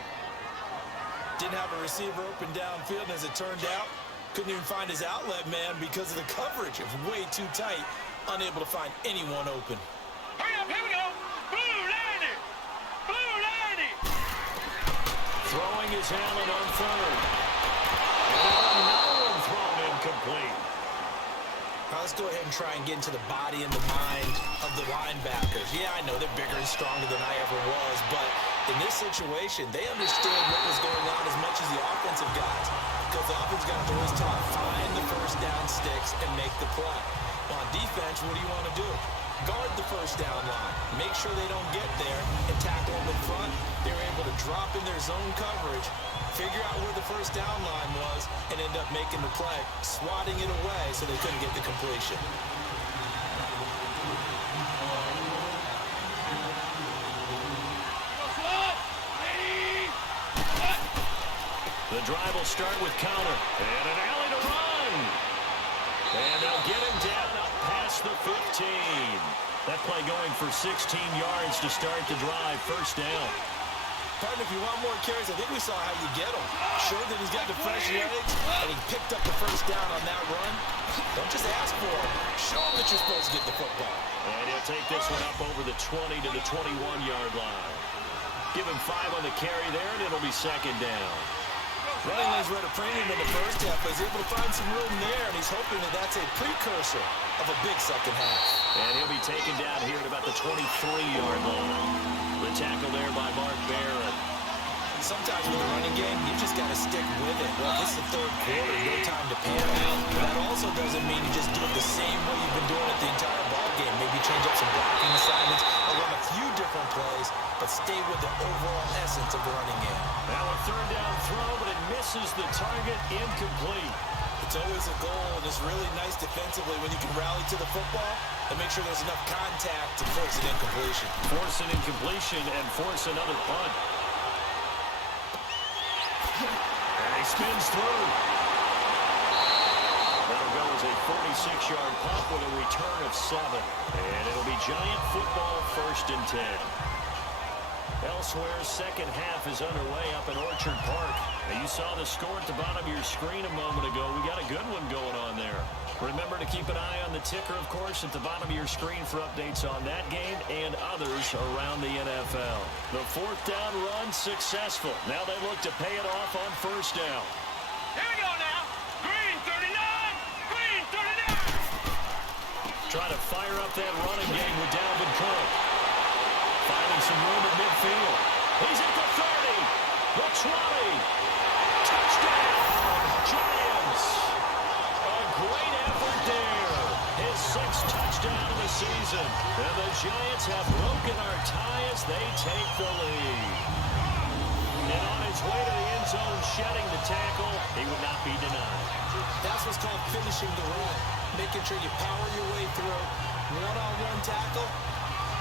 Didn't have a receiver open downfield, and as it turned out, couldn't even find his outlet man because of the coverage. It was way too tight, unable to find anyone open. Hurry up, here we go. Blue lady. Blue lady. Throwing is Allen on 3rd. And another one thrown incomplete. Now let's go ahead and try and get into the body and the mind of the linebackers. Yeah, I know they're bigger and stronger than I ever was, but in this situation, they understood what was going on as much as the offensive guys. Because the offensive guys are always taught, find the first down sticks and make the play. On defense, what do you want to do? Guard the first down line. Make sure they don't get there and tackle them in front. They were able to drop in their zone coverage, figure out where the first down line was, and end up making the play, swatting it away so they couldn't get the completion. The drive will start with counter. And an alley to run. And they'll get him down up past the 15. That play going for 16 yards to start the drive. First down. Partner, if you want more carries, I think we saw how you get him. Showed that he's got the fresh legs, and he picked up the first down on that run. Don't just ask for him. Show him that you're supposed to get the football. And he'll take this one up over the 20 to the 21-yard line. Give him 5 on the carry there, and it'll be second down. Running lanes were at a premium in the first half, but he's able to find some room there, and he's hoping that that's a precursor of a big second half. And he'll be taken down here at about the 23-yard line. The tackle there by Mark Barrett. Sometimes with the running game, you just got to stick with it. Well, this is the third quarter, no time to pan out. That also doesn't mean you just do it the same way you've been doing it the entire ball game. Maybe change up some blocking assignments or run a few different plays, but stay with the overall essence of the running game. Now a third down throw, but it misses the target, incomplete. It's always a goal, and it's really nice defensively when you can rally to the football and make sure there's enough contact to force an incompletion. Force an incompletion and force another punt. And he spins through. That'll go as a 46-yard punt with a return of 7. And it'll be Giant football, 1st and 10. Elsewhere, second half is underway up in Orchard Park. Now you saw the score at the bottom of your screen a moment ago. We got a good one going on there. Remember to keep an eye on the ticker, of course, at the bottom of your screen for updates on that game and others around the NFL. The 4th down run successful. Now they look to pay it off on first down. Here we go now. Green, 39. Green, 39. Try to fire up that running game with Dalvin Cook. Finding some room at midfield. He's at the 30. The 20. Touchdown, Giants. A great effort there. His 6th touchdown of the season. And the Giants have broken our tie as they take the lead. And on his way to the end zone, shedding the tackle, he would not be denied. That's what's called finishing the run. Making sure you power your way through. One-on-one tackle.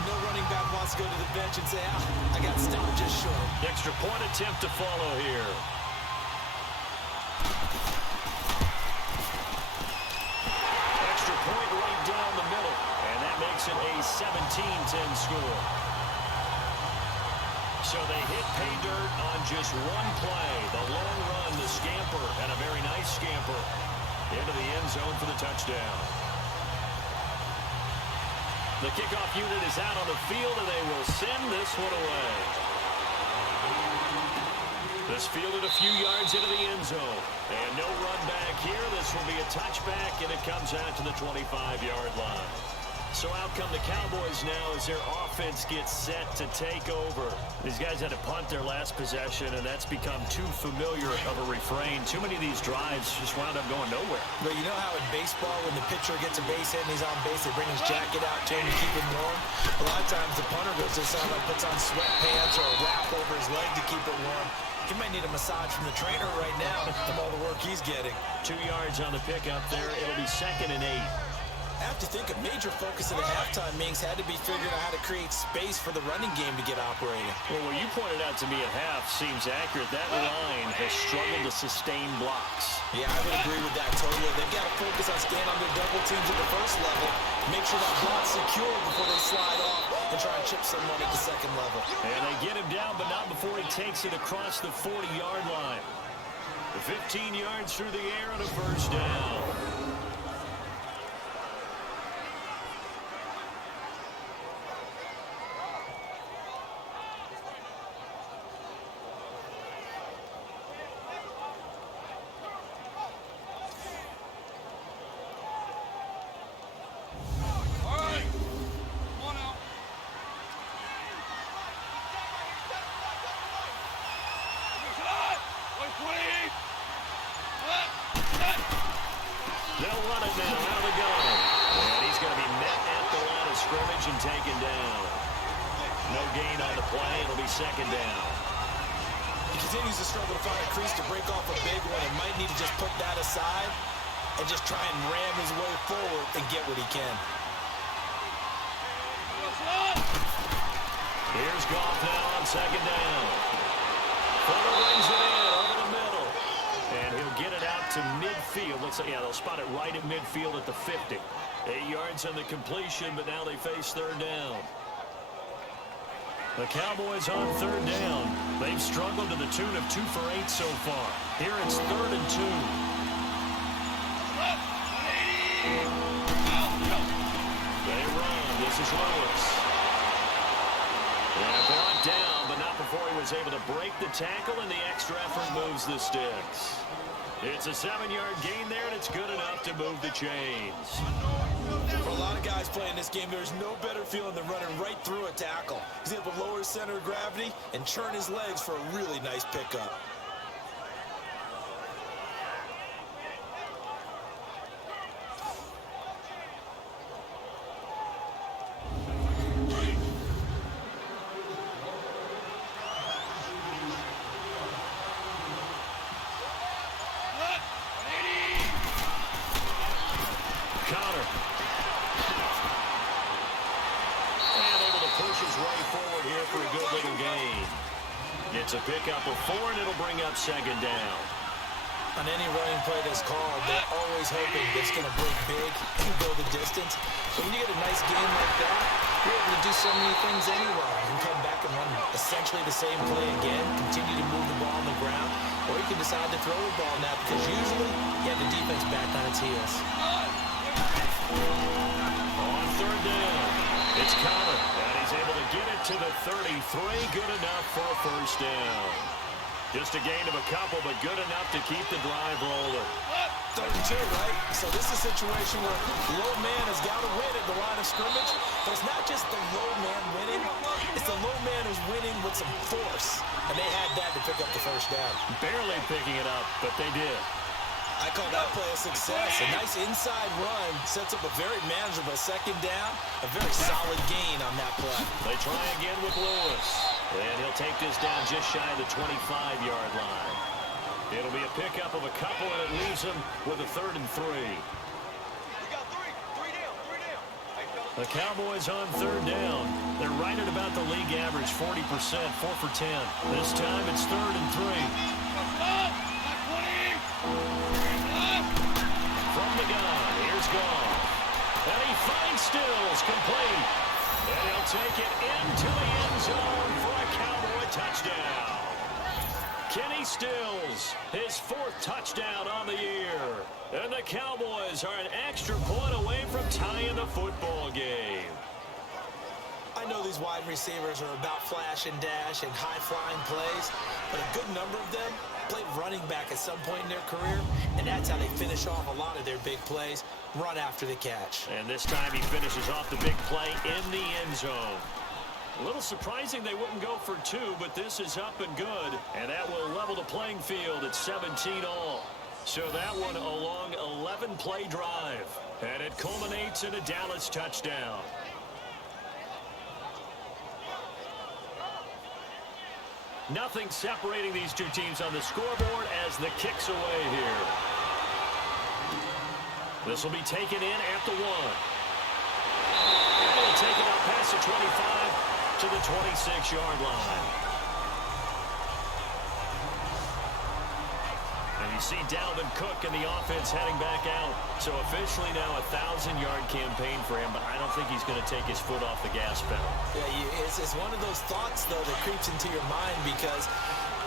No running back wants to go to the bench and say, I got stopped just short. Extra point attempt to follow here. Extra point right down the middle. And that makes it a 17-10 score. So they hit pay dirt on just one play. The long run, the scamper, and a very nice scamper into the end zone for the touchdown. The kickoff unit is out on the field, and they will send this one away. Just fielded a few yards into the end zone. And no run back here. This will be a touchback, and it comes out to the 25-yard line. So out come the Cowboys now as their offense gets set to take over. These guys had to punt their last possession, and that's become too familiar of a refrain. Too many of these drives just wound up going nowhere. But you know how in baseball, when the pitcher gets a base hit and he's on base, they bring his jacket out to him to keep him warm? A lot of times the punter goes to the sideline, puts on sweatpants or a wrap over his leg to keep it warm. He might need a massage from the trainer right now from all the work he's getting. 2 yards on the pickup there. It'll be 2nd and 8. I have to think a major focus of the halftime meetings had to be figuring out how to create space for the running game to get operating. Well, what you pointed out to me at half seems accurate. That line has struggled to sustain blocks. Yeah, I would agree with that totally. They've got to focus on staying under double teams at the first level, make sure that block's secure before they slide off and try and chip someone at the second level. And they get him down, but not before he takes it across the 40-yard line. 15 yards through the air and a first down. They'll run it now out of the gun. And he's going to be met at the line of scrimmage and taken down. No gain on the play. It'll be 2nd down. He continues to struggle to find a crease to break off a big one and might need to just put that aside and just try and ram his way forward and get what he can. Here's Goff now on 2nd down. Fuller brings it in over the middle. And he'll get it out to midfield. Looks like, yeah, they'll spot it right at midfield at the 50. 8 yards on the completion, but now they face 3rd down. The Cowboys on 3rd down. They've struggled to the tune of 2 for 8 so far. Here it's 3rd and 2. They run. This is Lewis. And brought down, but not before he was able to break the tackle, and the extra effort moves the sticks. It's a 7-yard gain there, and it's good enough to move the chains. For a lot of guys playing this game, there's no better feeling than running right through a tackle. He's able to lower his center of gravity and churn his legs for a really nice pickup. It's a pickup of 4, and it'll bring up 2nd down. On any running play that's called, they're always hoping that it's going to break big and go the distance. But when you get a nice game like that, you're able to do so many things anyway. You can come back and run essentially the same play again, continue to move the ball on the ground, or you can decide to throw the ball now because usually you have the defense back on its heels. On 3rd down, it's Conner, and he's able to get it to the 33. Good enough for a first down. Just a gain of a couple, but good enough to keep the drive rolling. 3rd and 2, right? So this is a situation where low man has got to win at the line of scrimmage, but it's not just the low man winning, it's the low man who's winning with some force, and they had that to pick up the first down. Barely picking it up, but they did. I call that play a success. A nice inside run sets up a very manageable 2nd down, a very solid gain on that play. They try again with Lewis, and he'll take this down just shy of the 25-yard line. It'll be a pickup of a couple, and it leaves him with a 3rd and 3. The Cowboys on 3rd down. They're right at about the league average, 40%, 4 for 10. This time it's 3rd and 3. From the gun, here's Goff. And he finds Stills, complete. And he'll take it into the end zone for a Cowboy touchdown. Kenny Stills, his 4th touchdown on the year. And the Cowboys are an extra point away from tying the football game. I know these these wide receivers are about flash and dash and high-flying plays, but a good number of them played running back at some point in their career, and that's how they finish off a lot of their big plays, run after the catch. And this time he finishes off the big play in the end zone. A little surprising they wouldn't go for two, but this is up and good, and that will level the playing field at 17 all. So that one a long 11-play drive, and it culminates in a Dallas touchdown. Nothing separating these two teams on the scoreboard as the kick's away here. This will be taken in at the 1. And it'll take it out past the 25 to the 26-yard line. And you see Dalvin Cook and the offense heading back out. So officially now a 1,000-yard campaign for him, but I don't think he's going to take his foot off the gas pedal. Yeah, it's one of those thoughts, though, that creeps into your mind because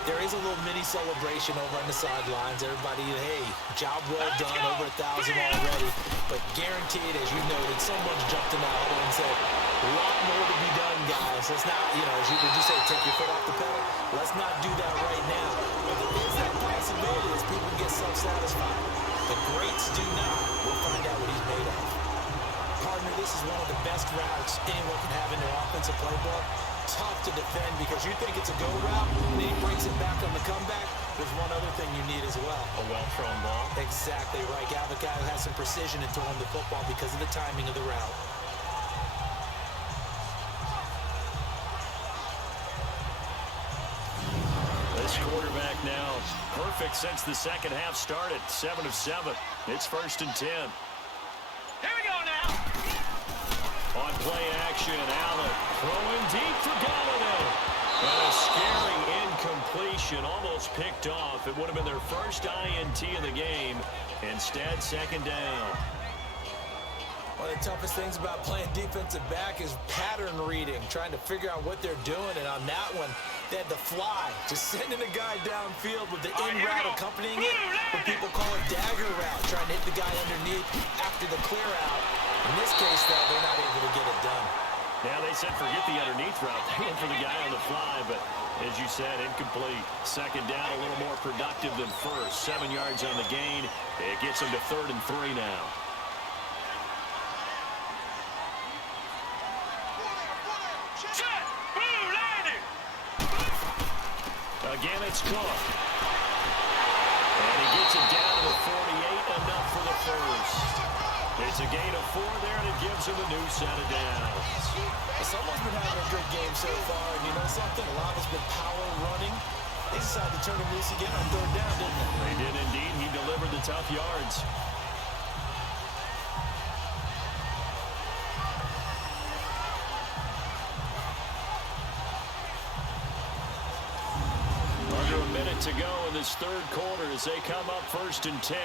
there is a little mini celebration over on the sidelines. Everybody, hey, job well done, over 1,000 already. But guaranteed, as you noted, someone's jumped in the huddle and said, a lot more to be done, guys. Let's not, as you would just say, take your foot off the pedal. Let's not do that right now. But there is that possibility as people get self-satisfied. The greats do not. We'll find out what he's made of. Partner, this is one of the best routes anyone can have in their offensive playbook. Tough to defend because you think it's a go route, and then he brings it back on the comeback. There's one other thing you need as well. A well-thrown ball. Exactly right. Got a guy who has some precision in throwing the football because of the timing of the route. This quarterback now perfect since the second half started. 7 of 7. It's 1st and 10. Here we go now. On play action, Allen throwing deep for Galladay. And a scary incompletion, almost picked off. It would have been their first INT of the game. Instead, 2nd down. One of the toughest things about playing defensive back is pattern reading, trying to figure out what they're doing. And on that one, they had the fly, just sending a guy downfield with the in route accompanying it, what people call a dagger route, trying to hit the guy underneath after the clear out. In this case, though, they're not able to get it done. Yeah, they said forget the underneath route. They went for the guy on the fly, but as you said, incomplete. 2nd down, a little more productive than first. 7 yards on the gain. It gets them to 3rd and 3 now. Again, it's Cook. And he gets it down to the 48, enough for the first. It's a gain of 4 there, and it gives him a new set of downs. Someone's been having a good game so far, and you know something? A lot of it's been power running. They decided to turn him loose again on 3rd down, didn't they? They did indeed. He delivered the tough yards. Under a minute to go in this 3rd quarter as they come up 1st and 10.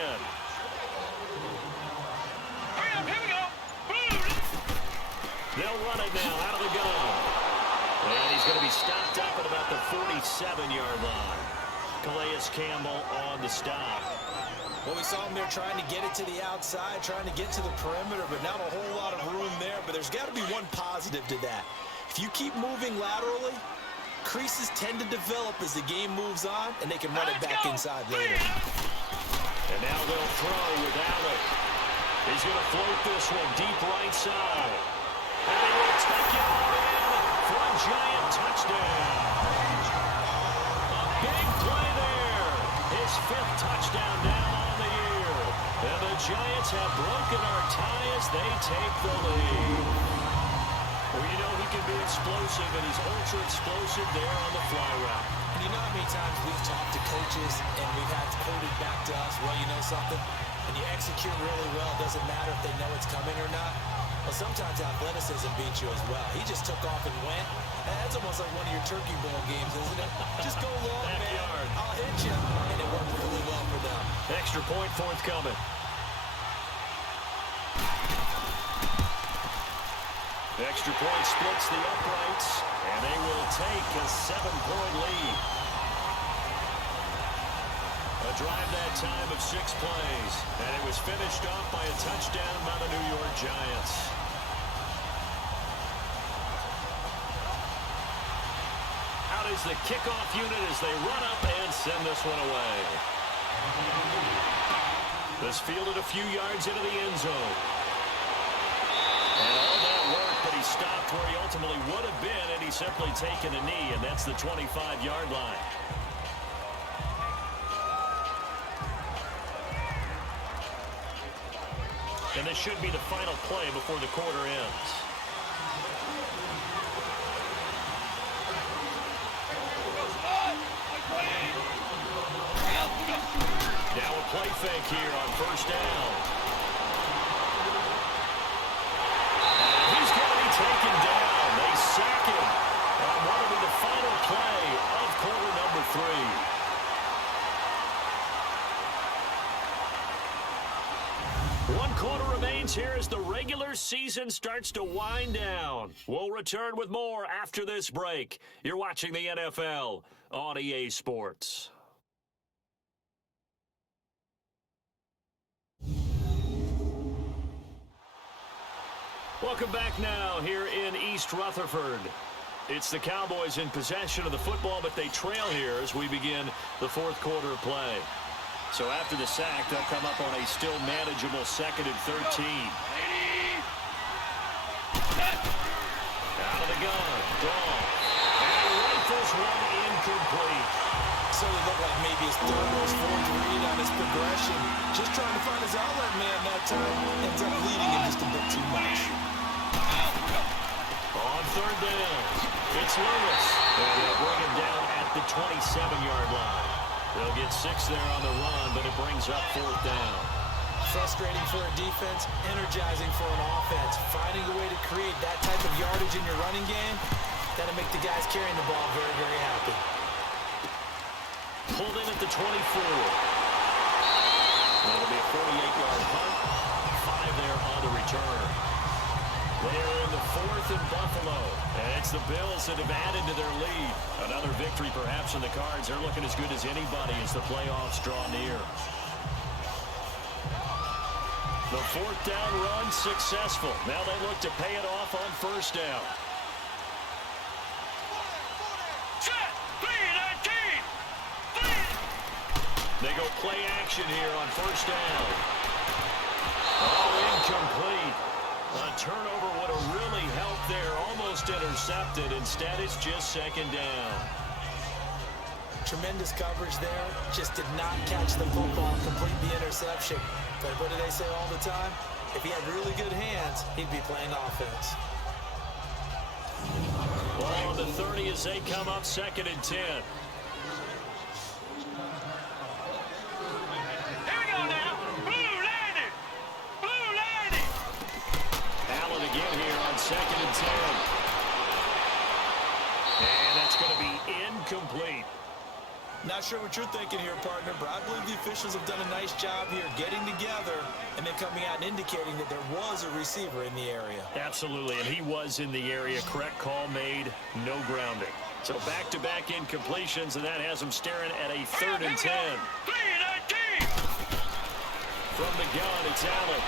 They'll run it now out of the gun. And he's going to be stopped up at about the 47-yard line. Calais Campbell on the stop. Well, we saw him there trying to get it to the outside, trying to get to the perimeter, but not a whole lot of room there. But there's got to be one positive to that. If you keep moving laterally, creases tend to develop as the game moves on, and they can run it back inside later. And now they'll throw with Allen. He's going to float this one deep right side. And he will take it all in for a Giant touchdown. A big play there. His 5th touchdown now on the year. And the Giants have broken our tie as they take the lead. Well, you know he can be explosive, and he's ultra-explosive there on the fly route. And you know how many times we've talked to coaches, and we've had quoted back to us, well, you know something? When you execute really well, it doesn't matter if they know it's coming or not. Well, sometimes athleticism beats you as well. He just took off and went. That's almost like one of your turkey bowl games, isn't it? Just go long, man. I'll hit you. And it worked really well for them. Extra point forthcoming. Extra point splits the uprights, and they will take a 7-point lead. A drive that time of 6 plays, and it was finished off by a touchdown by the New York Giants. is the kickoff unit as they run up and send this one away. This fielded a few yards into the end zone. And all that work, but he stopped where he ultimately would have been, and he's simply taken a knee, and that's the 25-yard line. And this should be the final play before the quarter ends. Now a play fake here on first down. And he's going to be taken down. They sack him on what will be the final play of quarter number 3. One quarter remains here as the regular season starts to wind down. We'll return with more after this break. You're watching the NFL on EA Sports. Welcome back now here in East Rutherford. It's the Cowboys in possession of the football, but they trail here as we begin the fourth quarter of play. So after the sack, they'll come up on a still manageable 2nd and 13. Out of the gun, Dahl. And rifles one incomplete. So it looked like maybe his third or his fourth read on his progression. Just trying to find his outlet man that time. Ends up leading him just a bit too much. On third down, it's Lewis. And they'll bring him down at the 27-yard line. They'll get 6 there on the run, but it brings up 4th down. Frustrating for a defense, energizing for an offense. Finding a way to create that type of yardage in your running game, that'll make the guys carrying the ball very, very happy. Pulled in at the 24. That'll be a 48-yard punt. 5 there on the return. They're in the 4th in Buffalo. And it's the Bills that have added to their lead. Another victory perhaps in the cards. They're looking as good as anybody as the playoffs draw near. The 4th down run successful. Now they look to pay it off on first down. Set, 3-19. They go play action here on first down. Oh, incomplete. A turnover would have really helped there. Almost intercepted. Instead, it's just 2nd down. Tremendous coverage there. Just did not catch the football and complete the interception. But what do they say all the time? If he had really good hands, he'd be playing offense. Ball on the 30 as they come up 2nd and 10. Second and 10. And that's going to be incomplete. Not sure what you're thinking here, partner, but I believe the officials have done a nice job here getting together and then coming out and indicating that there was a receiver in the area. Absolutely, and he was in the area. Correct call made, no grounding. So back-to-back incompletions, and that has them staring at a 3rd and 10. From the gun, it's Allen.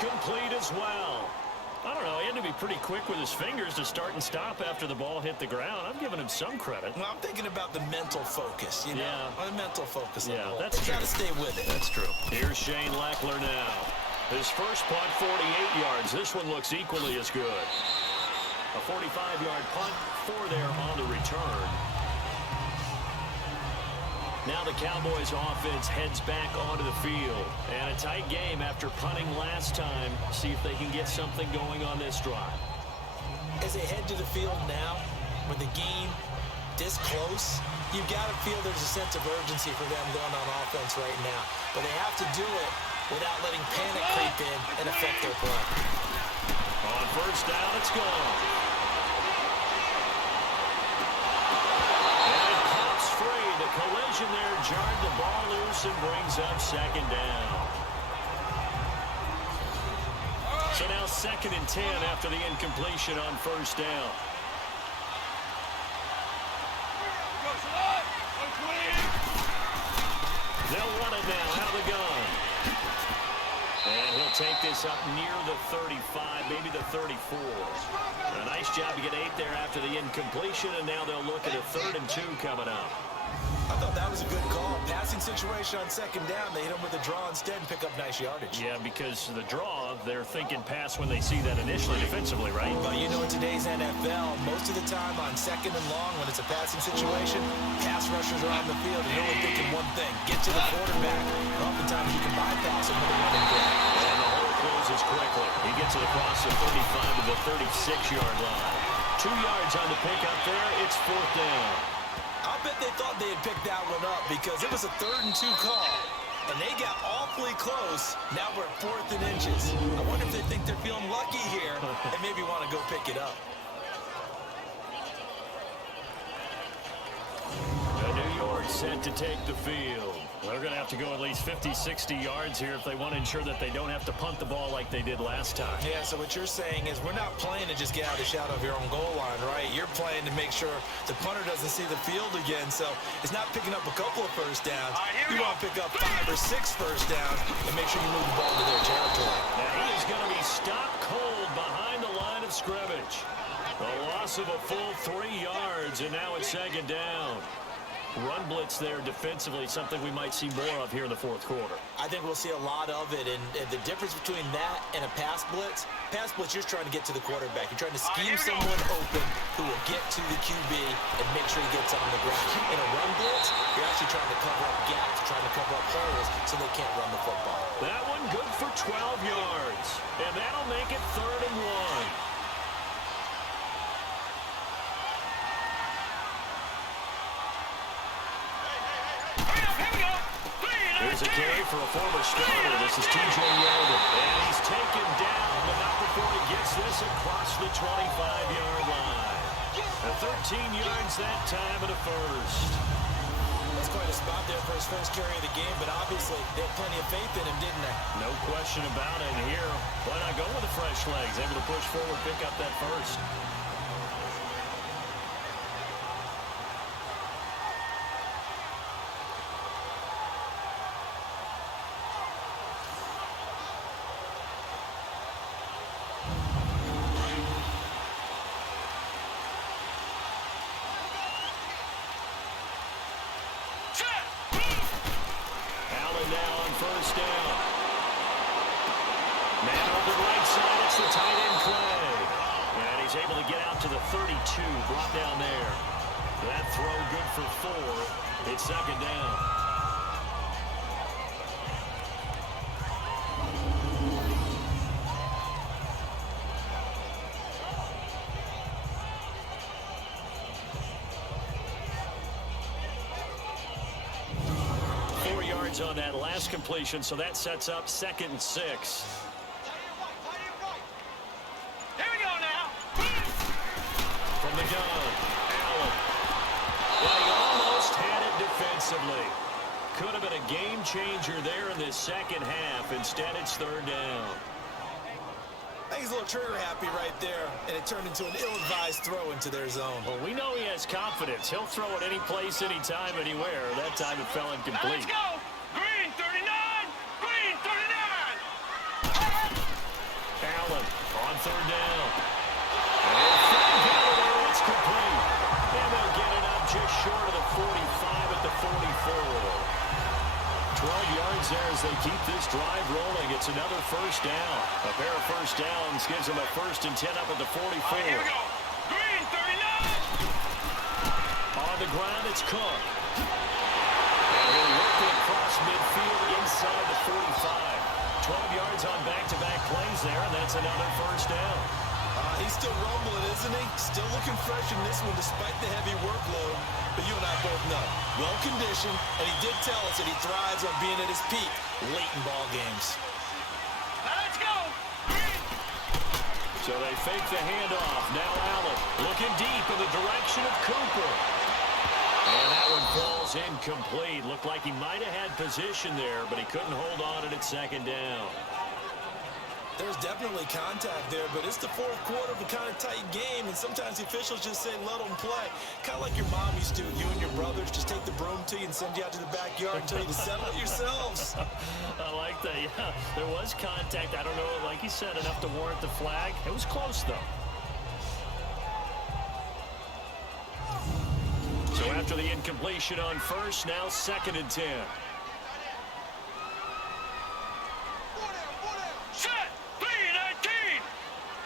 Complete as well. I don't know. He had to be pretty quick with his fingers to start and stop after the ball hit the ground. I'm giving him some credit. Well, I'm thinking about the mental focus, you know? Yeah. The mental focus. Yeah, that's true. Got to stay with it. That's true. Here's Shane Leckler now. His first punt, 48 yards. This one looks equally as good. A 45-yard punt, 4 there on the return. Now the Cowboys offense heads back onto the field. And a tight game after punting last time. See if they can get something going on this drive. As they head to the field now, with the game this close, you've got to feel there's a sense of urgency for them going on offense right now. But they have to do it without letting panic creep in and affect their play. On first down, it's gone. The collision there jarred the ball loose and brings up 2nd down. So now 2nd and 10 after the incompletion on first down. They'll run it now out of the gun. And he'll take this up near the 35, maybe the 34. A nice job to get 8 there after the incompletion, and now they'll look at a 3rd and 2 coming up. I thought that was a good call. Passing situation on 2nd down. They hit him with a draw instead and pick up nice yardage. Yeah, because the draw, they're thinking pass when they see that initially defensively, right? But you know, in today's NFL, most of the time on 2nd and long, when it's a passing situation, pass rushers are on the field and you're only thinking one thing: get to the quarterback. And oftentimes you can bypass him with a running play. And the hole closes quickly. He gets it across the 35 to the 36-yard line. 2 yards on the pickup there. It's 4th down. I'll bet they thought they had picked that one up because it was a 3rd and 2 call, and they got awfully close. Now we're at 4th and inches. I wonder if they think they're feeling lucky here and maybe want to go pick it up. New York set to take the field. They're going to have to go at least 50, 60 yards here if they want to ensure that they don't have to punt the ball like they did last time. Yeah, so what you're saying is we're not playing to just get out of the shadow of your own goal line, right? You're playing to make sure the punter doesn't see the field again, so it's not picking up a couple of first downs. You want to pick up 5 or 6 first downs and make sure you move the ball to their territory. Now he is going to be stopped cold behind the line of scrimmage. A loss of a full 3 yards, and now it's 2nd down. Run blitz there defensively, something we might see more of here in the 4th quarter. I think we'll see a lot of it, and the difference between that and a pass blitz, you're just trying to get to the quarterback. You're trying to scheme someone open who will get to the QB and make sure he gets on the ground. In a run blitz, you're actually trying to cover up gaps, trying to cover up holes so they can't run the football. That one good for 12 yards, and that'll make it 3rd and 1. Here's a carry for a former starter. This is T.J. Yeldon. And he's taken down, but not before he gets this across the 25-yard line. 13 yards that time and a first. That's quite a spot there for his first carry of the game, but obviously they had plenty of faith in him, didn't they? No question about it. And here, why not go with the fresh legs? Able to push forward, pick up that first. Able to get out to the 32, brought down there. That throw good for 4. It's 2nd down. On that last completion, so that sets up 2nd and 6. Here we go now. From the gun, Allen. Well, he almost had it defensively. Could have been a game changer there in this 2nd half. Instead, it's 3rd down. I think he's a little trigger happy right there, and it turned into an ill-advised throw into their zone. Well, we know he has confidence. He'll throw it any place, anytime, anywhere. That time it fell incomplete. Let's go. Green 39. Green 39. Allen on 3rd down. And it's complete. And they'll get it up just short of the 45 at the 44. 12 yards there as they keep this drive rolling. It's another first down. A pair of first downs gives them a 1st and 10 up at the 44. Here we go. Green 39. On the ground, it's Cook. And he'll work it across midfield inside the 45. 12 yards on back-to-back plays there, and that's another first down. He's still rumbling, isn't he? Still looking fresh in this one despite the heavy workload. But you and I both know, well-conditioned, and he did tell us that he thrives on being at his peak late in ball games. Now let's go. So they fake the handoff. Now Allen looking deep in the direction of Cooper. And that one falls incomplete. Looked like he might have had position there, but he couldn't hold on it at 2nd down. There's there's definitely contact there, but it's the fourth quarter of a kind of tight game, and sometimes the officials just say, let them play. Kind of like your mom used to, you and your brothers just take the broom to you and send you out to the backyard and tell you to settle it yourselves. I like that, yeah. There was contact. I don't know, like you said, enough to warrant the flag. It was close, though. So after the incompletion on first, now 2nd and 10. Set! 3-19!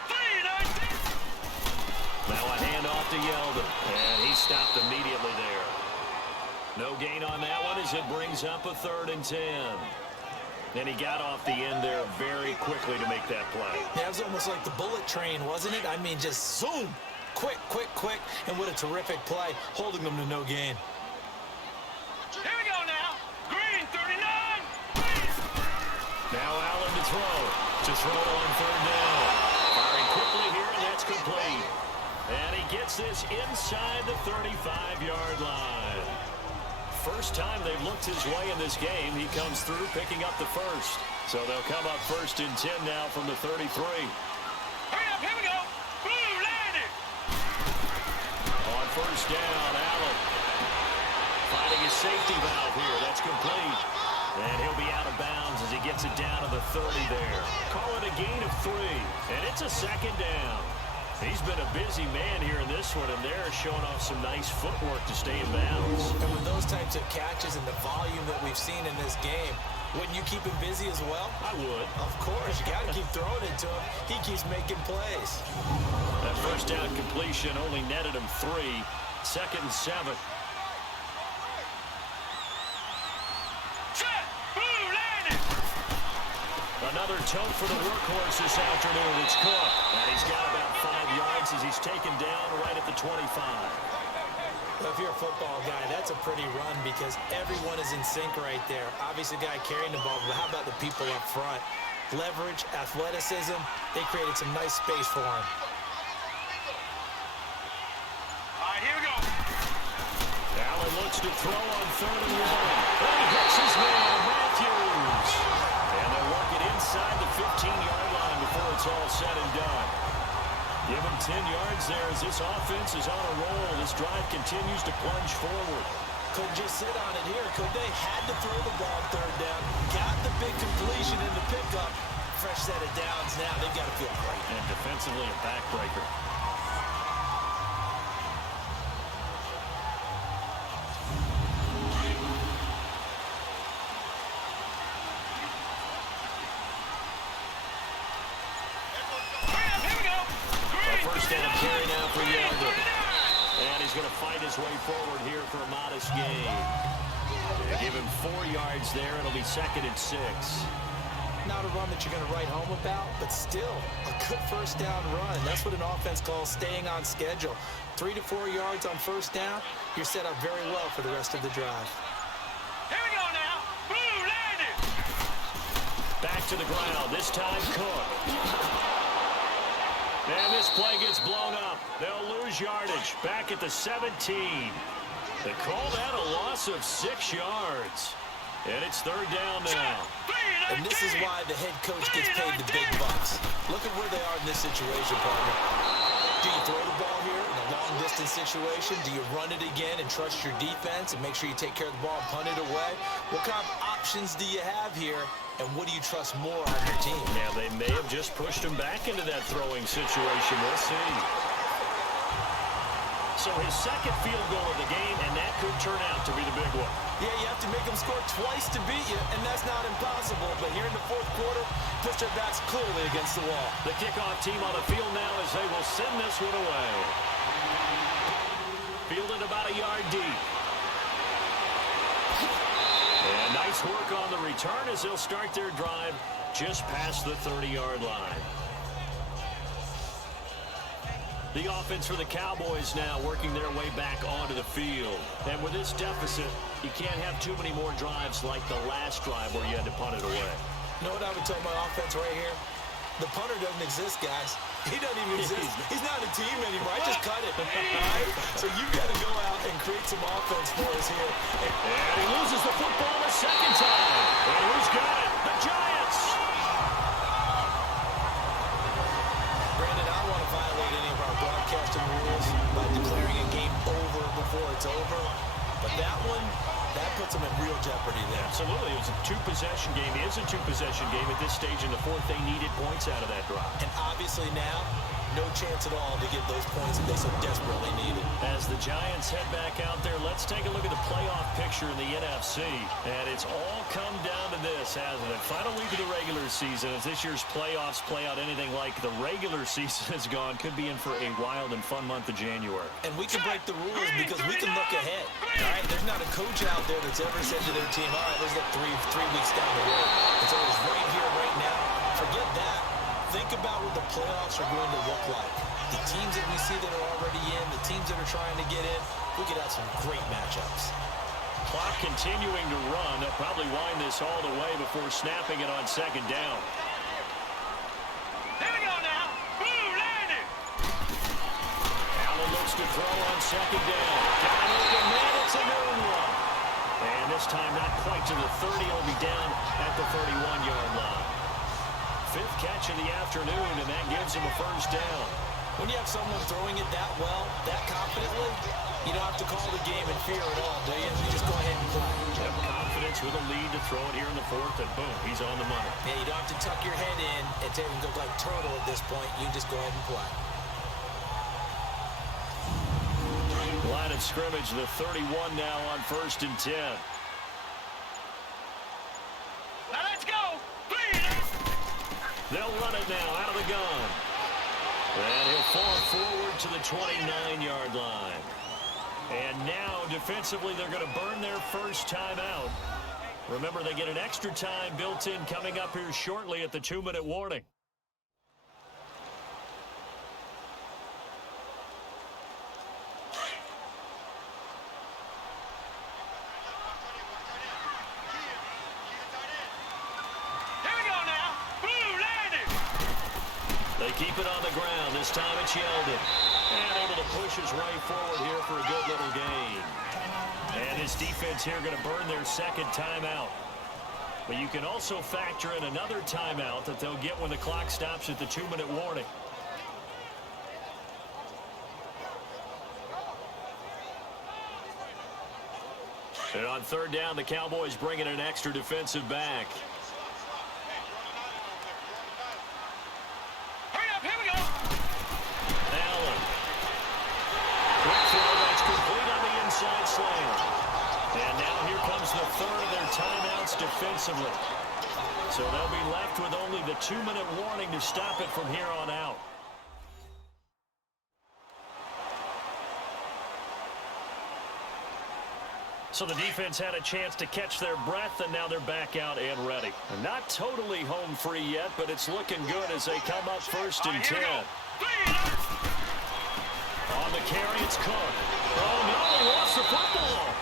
3-19! Now a handoff to Yeldon, and he stopped immediately there. No gain on that one as it brings up a 3rd and 10. And he got off the end there very quickly to make that play. Yeah, it was almost like the bullet train, wasn't it? I mean, just zoom! Quick, quick, quick, and what a terrific play, holding them to no gain. Here we go now. Green, 39. Now Allen to throw. To throw on 3rd down. Firing quickly here, and that's complete. And he gets this inside the 35-yard line. First time they've looked his way in this game. He comes through picking up the first. So they'll come up 1st and 10 now from the 33. Hurry up, here we go. Blue landed. On 1st down, Allen finding his safety valve here. That's complete. And he'll be out of bounds as he gets it down to the 30 there. Call it a gain of 3. And it's a 2nd down. He's been a busy man here in this one, and they're showing off some nice footwork to stay in bounds. And with those types of catches and the volume that we've seen in this game, wouldn't you keep him busy as well? I would. Of course, you got to keep throwing it to him. He keeps making plays. That 1st down completion only netted him 3. 2nd and 7. Set! Blue landed. Another tote for the workhorse this afternoon. It's Cook. And he's got about 5 yards as he's taken down right at the 25. Well, if you're a football guy, that's a pretty run because everyone is in sync right there. Obviously, the guy carrying the ball, but how about the people up front? Leverage, athleticism, they created some nice space for him. All right, here we go. Allen looks to throw on 3rd and 1. And he hits his man, Matthews. And they'll work it inside the 15-yard line before it's all said and done. Give him 10 yards there as this offense is on a roll. This drive continues to plunge forward. Couldn't just sit on it here, could they? Had to throw the ball 3rd down. Got the big completion in the pickup. Fresh set of downs now. They've got to feel great. And defensively a backbreaker. Carry now for Yeldon. And he's going to fight his way forward here for a modest gain. They give him 4 yards there. It'll be 2nd and 6. Not a run that you're going to write home about, but still a good 1st down run. That's what an offense calls staying on schedule. 3 to 4 yards on 1st down. You're set up very well for the rest of the drive. Here we go now. Blue landed. Back to the ground. This time Cook. And this play gets blown up. They'll lose yardage. Back at the 17. They call that a loss of 6 yards. And it's 3rd down now. And this is why the head coach gets paid the big bucks. Look at where they are in this situation, partner. Do you throw the ball here in a long-distance situation? Do you run it again and trust your defense and make sure you take care of the ball and punt it away? What kind of options do you have here, and what do you trust more on your team? Now, they may have just pushed him back into that throwing situation. We'll see. So his 2nd field goal of the game, and that could turn out to be the big one. Yeah, you have to make them score twice to beat you, and that's not impossible. But here in the 4th quarter, puts their backs clearly against the wall. The kickoff team on the field now as they will send this one away. Fielded about a yard deep. And nice work on the return as they'll start their drive just past the 30-yard line. The offense for the Cowboys now working their way back onto the field. And with this deficit, you can't have too many more drives like the last drive where you had to punt it away. You know what I would tell my offense right here? The punter doesn't exist, guys. He doesn't even exist. He's not a team anymore. I just cut it. Right? So you got to go out and create some offense for us here. And he loses the football a 2nd time. And who's got it? The Giants. before it's over. But that one, that puts them in real jeopardy there. Absolutely. It was a two-possession game. It is a two-possession game at this stage in the fourth. They needed points out of that drive. And obviously now, no chance at all to get those points that they so desperately needed. As the Giants head back out there, let's take a look at the playoff picture in the NFC. And it's all come down to this, hasn't it? Final week of the regular season. As this year's playoffs play out anything like the regular season has gone, could be in for a wild and fun month of January. And we can break the rules because we can look ahead. All right, there's not a coach out there that's ever said to their team, all right, let's look three weeks down the road. It's always right here, right now. Forget that. Think about what the playoffs are going to look like. The teams that we see that are already in, the teams that are trying to get in, we could have some great matchups. Clock continuing to run. They'll probably wind this all the way before snapping it on second down. Here we go now. Boom, landed. Allen looks to throw on second down. Got an open man. It's a known one. And this time not quite to the 30. It'll be down at the 31-yard line. Fifth catch of the afternoon, and that gives him a first down. When you have someone throwing it that well, that confidently, you don't have to call the game in fear at all, do you? You just go ahead and play. Have confidence with a lead to throw it here in the fourth, and boom, he's on the money. Yeah, you don't have to tuck your head in and take and look like turtle at this point. You just go ahead and play. Line of scrimmage, the 31 now on 1st and 10. Now let's go. They'll run it now out of the gun. And he'll fall forward to the 29-yard line. And now, defensively, they're going to burn their first timeout. Remember, they get an extra time built in coming up here shortly at the 2-minute warning. They keep it on the ground. This time it's Yeldon. And able to push his way forward here for a good little gain. And this defense here going to burn their second timeout. But you can also factor in another timeout that they'll get when the clock stops at the 2-minute warning. And on third down, the Cowboys bring in an extra defensive back. And now here comes the third of their timeouts defensively. So they'll be left with only the 2-minute warning to stop it from here on out. So the defense had a chance to catch their breath, and now they're back out and ready. Not totally home free yet, but it's looking good as they come up 1st and 10. On the carry, it's Cook. Oh, no, he lost the football.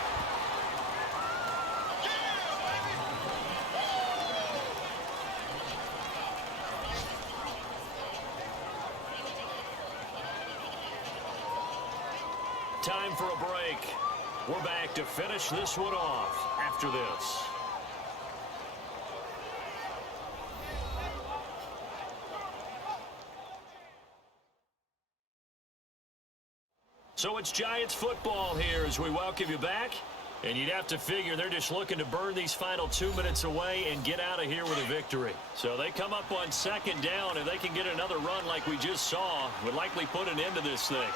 Time for a break. We're back to finish this one off after this. So it's Giants football here as we welcome you back. And you'd have to figure they're just looking to burn these final 2 minutes away and get out of here with a victory. So they come up on second down, and they can get another run like we just saw. Would likely put an end to this thing.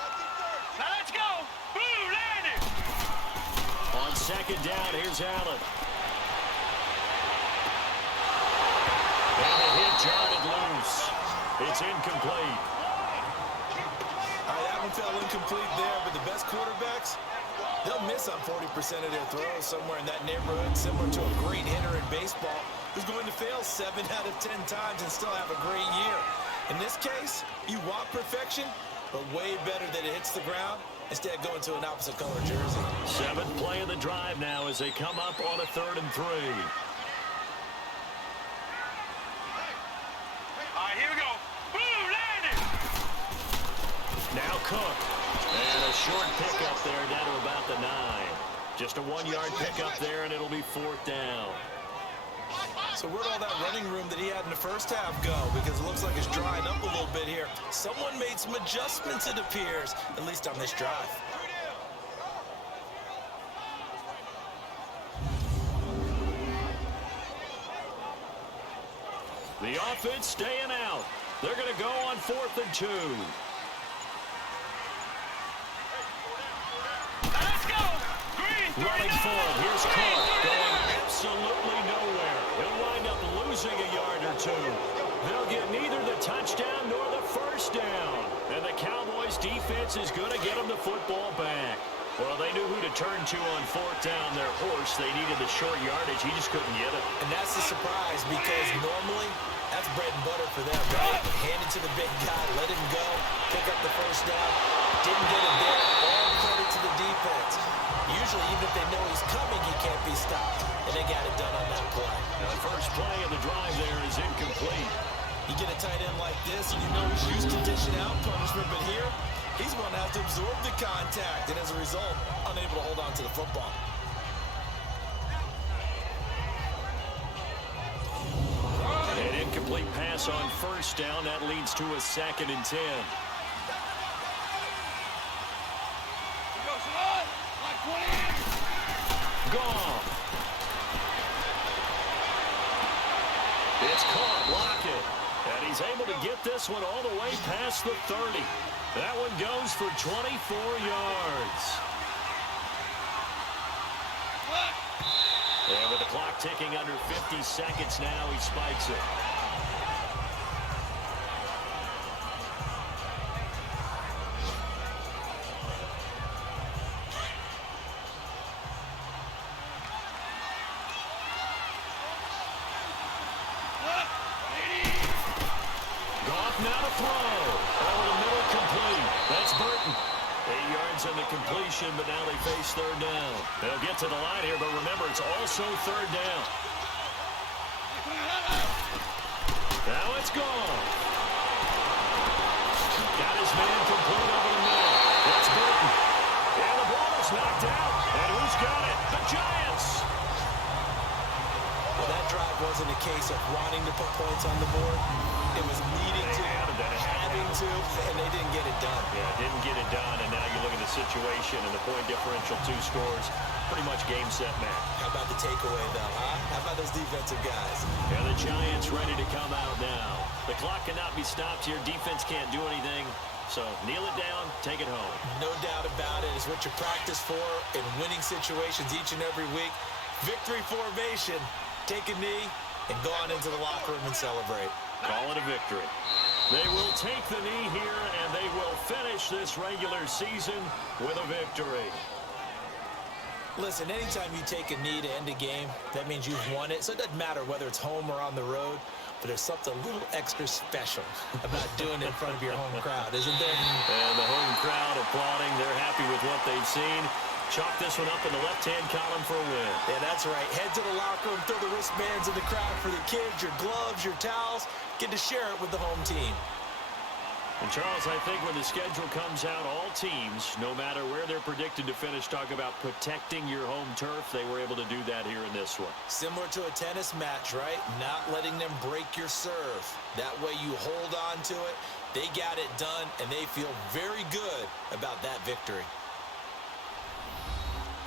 Now let's go. Boom, landed. On second down, here's Allen. And the hit jarred it loose. It's incomplete. All right, that one fell incomplete there, but the best quarterbacks, they'll miss on 40% of their throws somewhere in that neighborhood, similar to a great hitter in baseball who's going to fail 7 out of 10 times and still have a great year. In this case, you want perfection, but way better that it hits the ground instead of going to an opposite color jersey. 7th play of the drive now as they come up on a 3rd and 3. All right, here we go. Boom, landed. Now Cook. And a short pickup there down to about the 9. Just a 1-yard pickup there, and it'll be 4th down. So where'd all that running room that he had in the first half go? Because it looks like it's drying up a little bit here. Someone made some adjustments, it appears, at least on this drive. The offense staying out. They're going to go on 4th and 2. Let's go. Running for it. Here's Clark going absolutely nowhere. He'll wind up losing a yard or 2. They'll get neither the touchdown nor the first down. And the Cowboys defense is going to get them the football back. Well, they knew who to turn to on 4th down. Their horse, they needed the short yardage. He just couldn't get it. And that's the surprise because normally that's bread and butter for them, right? Hand it to the big guy, let him go, pick up the first down. Didn't get it there. All credit to the defense. Usually, even if they know he's coming, he can't be stopped. And they got it done on that play. Now, the first play of the drive there is incomplete. You get a tight end like this, and you know he's used to dishing out punishment, but here, he's going to have to absorb the contact, and as a result, unable to hold on to the football. An incomplete pass on first down. That leads to a 2nd and 10. Gone. It's caught. Lockett. And he's able to get this one all the way past the 30. That one goes for 24 yards. And with the clock ticking under 50 seconds now, he spikes it. Now to throw. Over the middle, complete. That's Burton. 8 yards on the completion, but now they face 3rd down. They'll get to the line here, but remember, it's also 3rd down. Now it's gone. Got his man complete over the middle. That's Burton. And the ball is knocked out. And who's got it? The Giants. Well, that drive wasn't a case of wanting to put points on the board. It was needing to, having to, and they didn't get it done. Yeah, didn't get it done, and now you look at the situation and the point differential, 2 scores, pretty much game, set, match. How about the takeaway, though, huh? How about those defensive guys? Yeah, the Giants ready to come out now. The clock cannot be stopped here. Defense can't do anything, so kneel it down, take it home. No doubt about it. It's what you practice for in winning situations each and every week. Victory formation. Take a knee and go on into the locker room and celebrate. Call it a victory. They will take the knee here, and they will finish this regular season with a victory. Listen, anytime you take a knee to end a game, that means you've won it. So it doesn't matter whether it's home or on the road, but there's something a little extra special about doing it in front of your home crowd, isn't there? And the home crowd applauding. They're happy with what they've seen. Chalk this one up in the left-hand column for a win. Yeah, that's right. Head to the locker room, throw the wristbands in the crowd for the kids, your gloves, your towels. Get to share it with the home team. And, Charles, I think when the schedule comes out, all teams, no matter where they're predicted to finish, talk about protecting your home turf. They were able to do that here in this one. Similar to a tennis match, right? Not letting them break your serve. That way you hold on to it. They got it done, and they feel very good about that victory.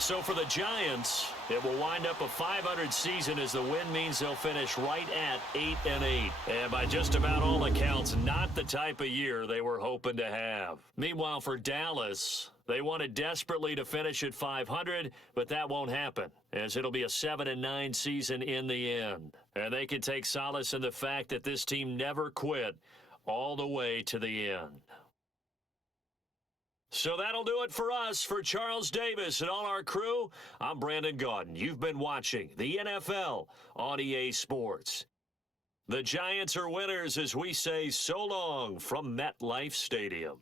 So for the Giants, it will wind up a 500 season as the win means they'll finish right at 8-8. And by just about all accounts, not the type of year they were hoping to have. Meanwhile, for Dallas, they wanted desperately to finish at 500, but that won't happen, as it'll be a 7-9 season in the end. And they can take solace in the fact that this team never quit all the way to the end. So that'll do it for us. For Charles Davis and all our crew, I'm Brandon Gaudin. You've been watching the NFL on EA Sports. The Giants are winners as we say so long from MetLife Stadium.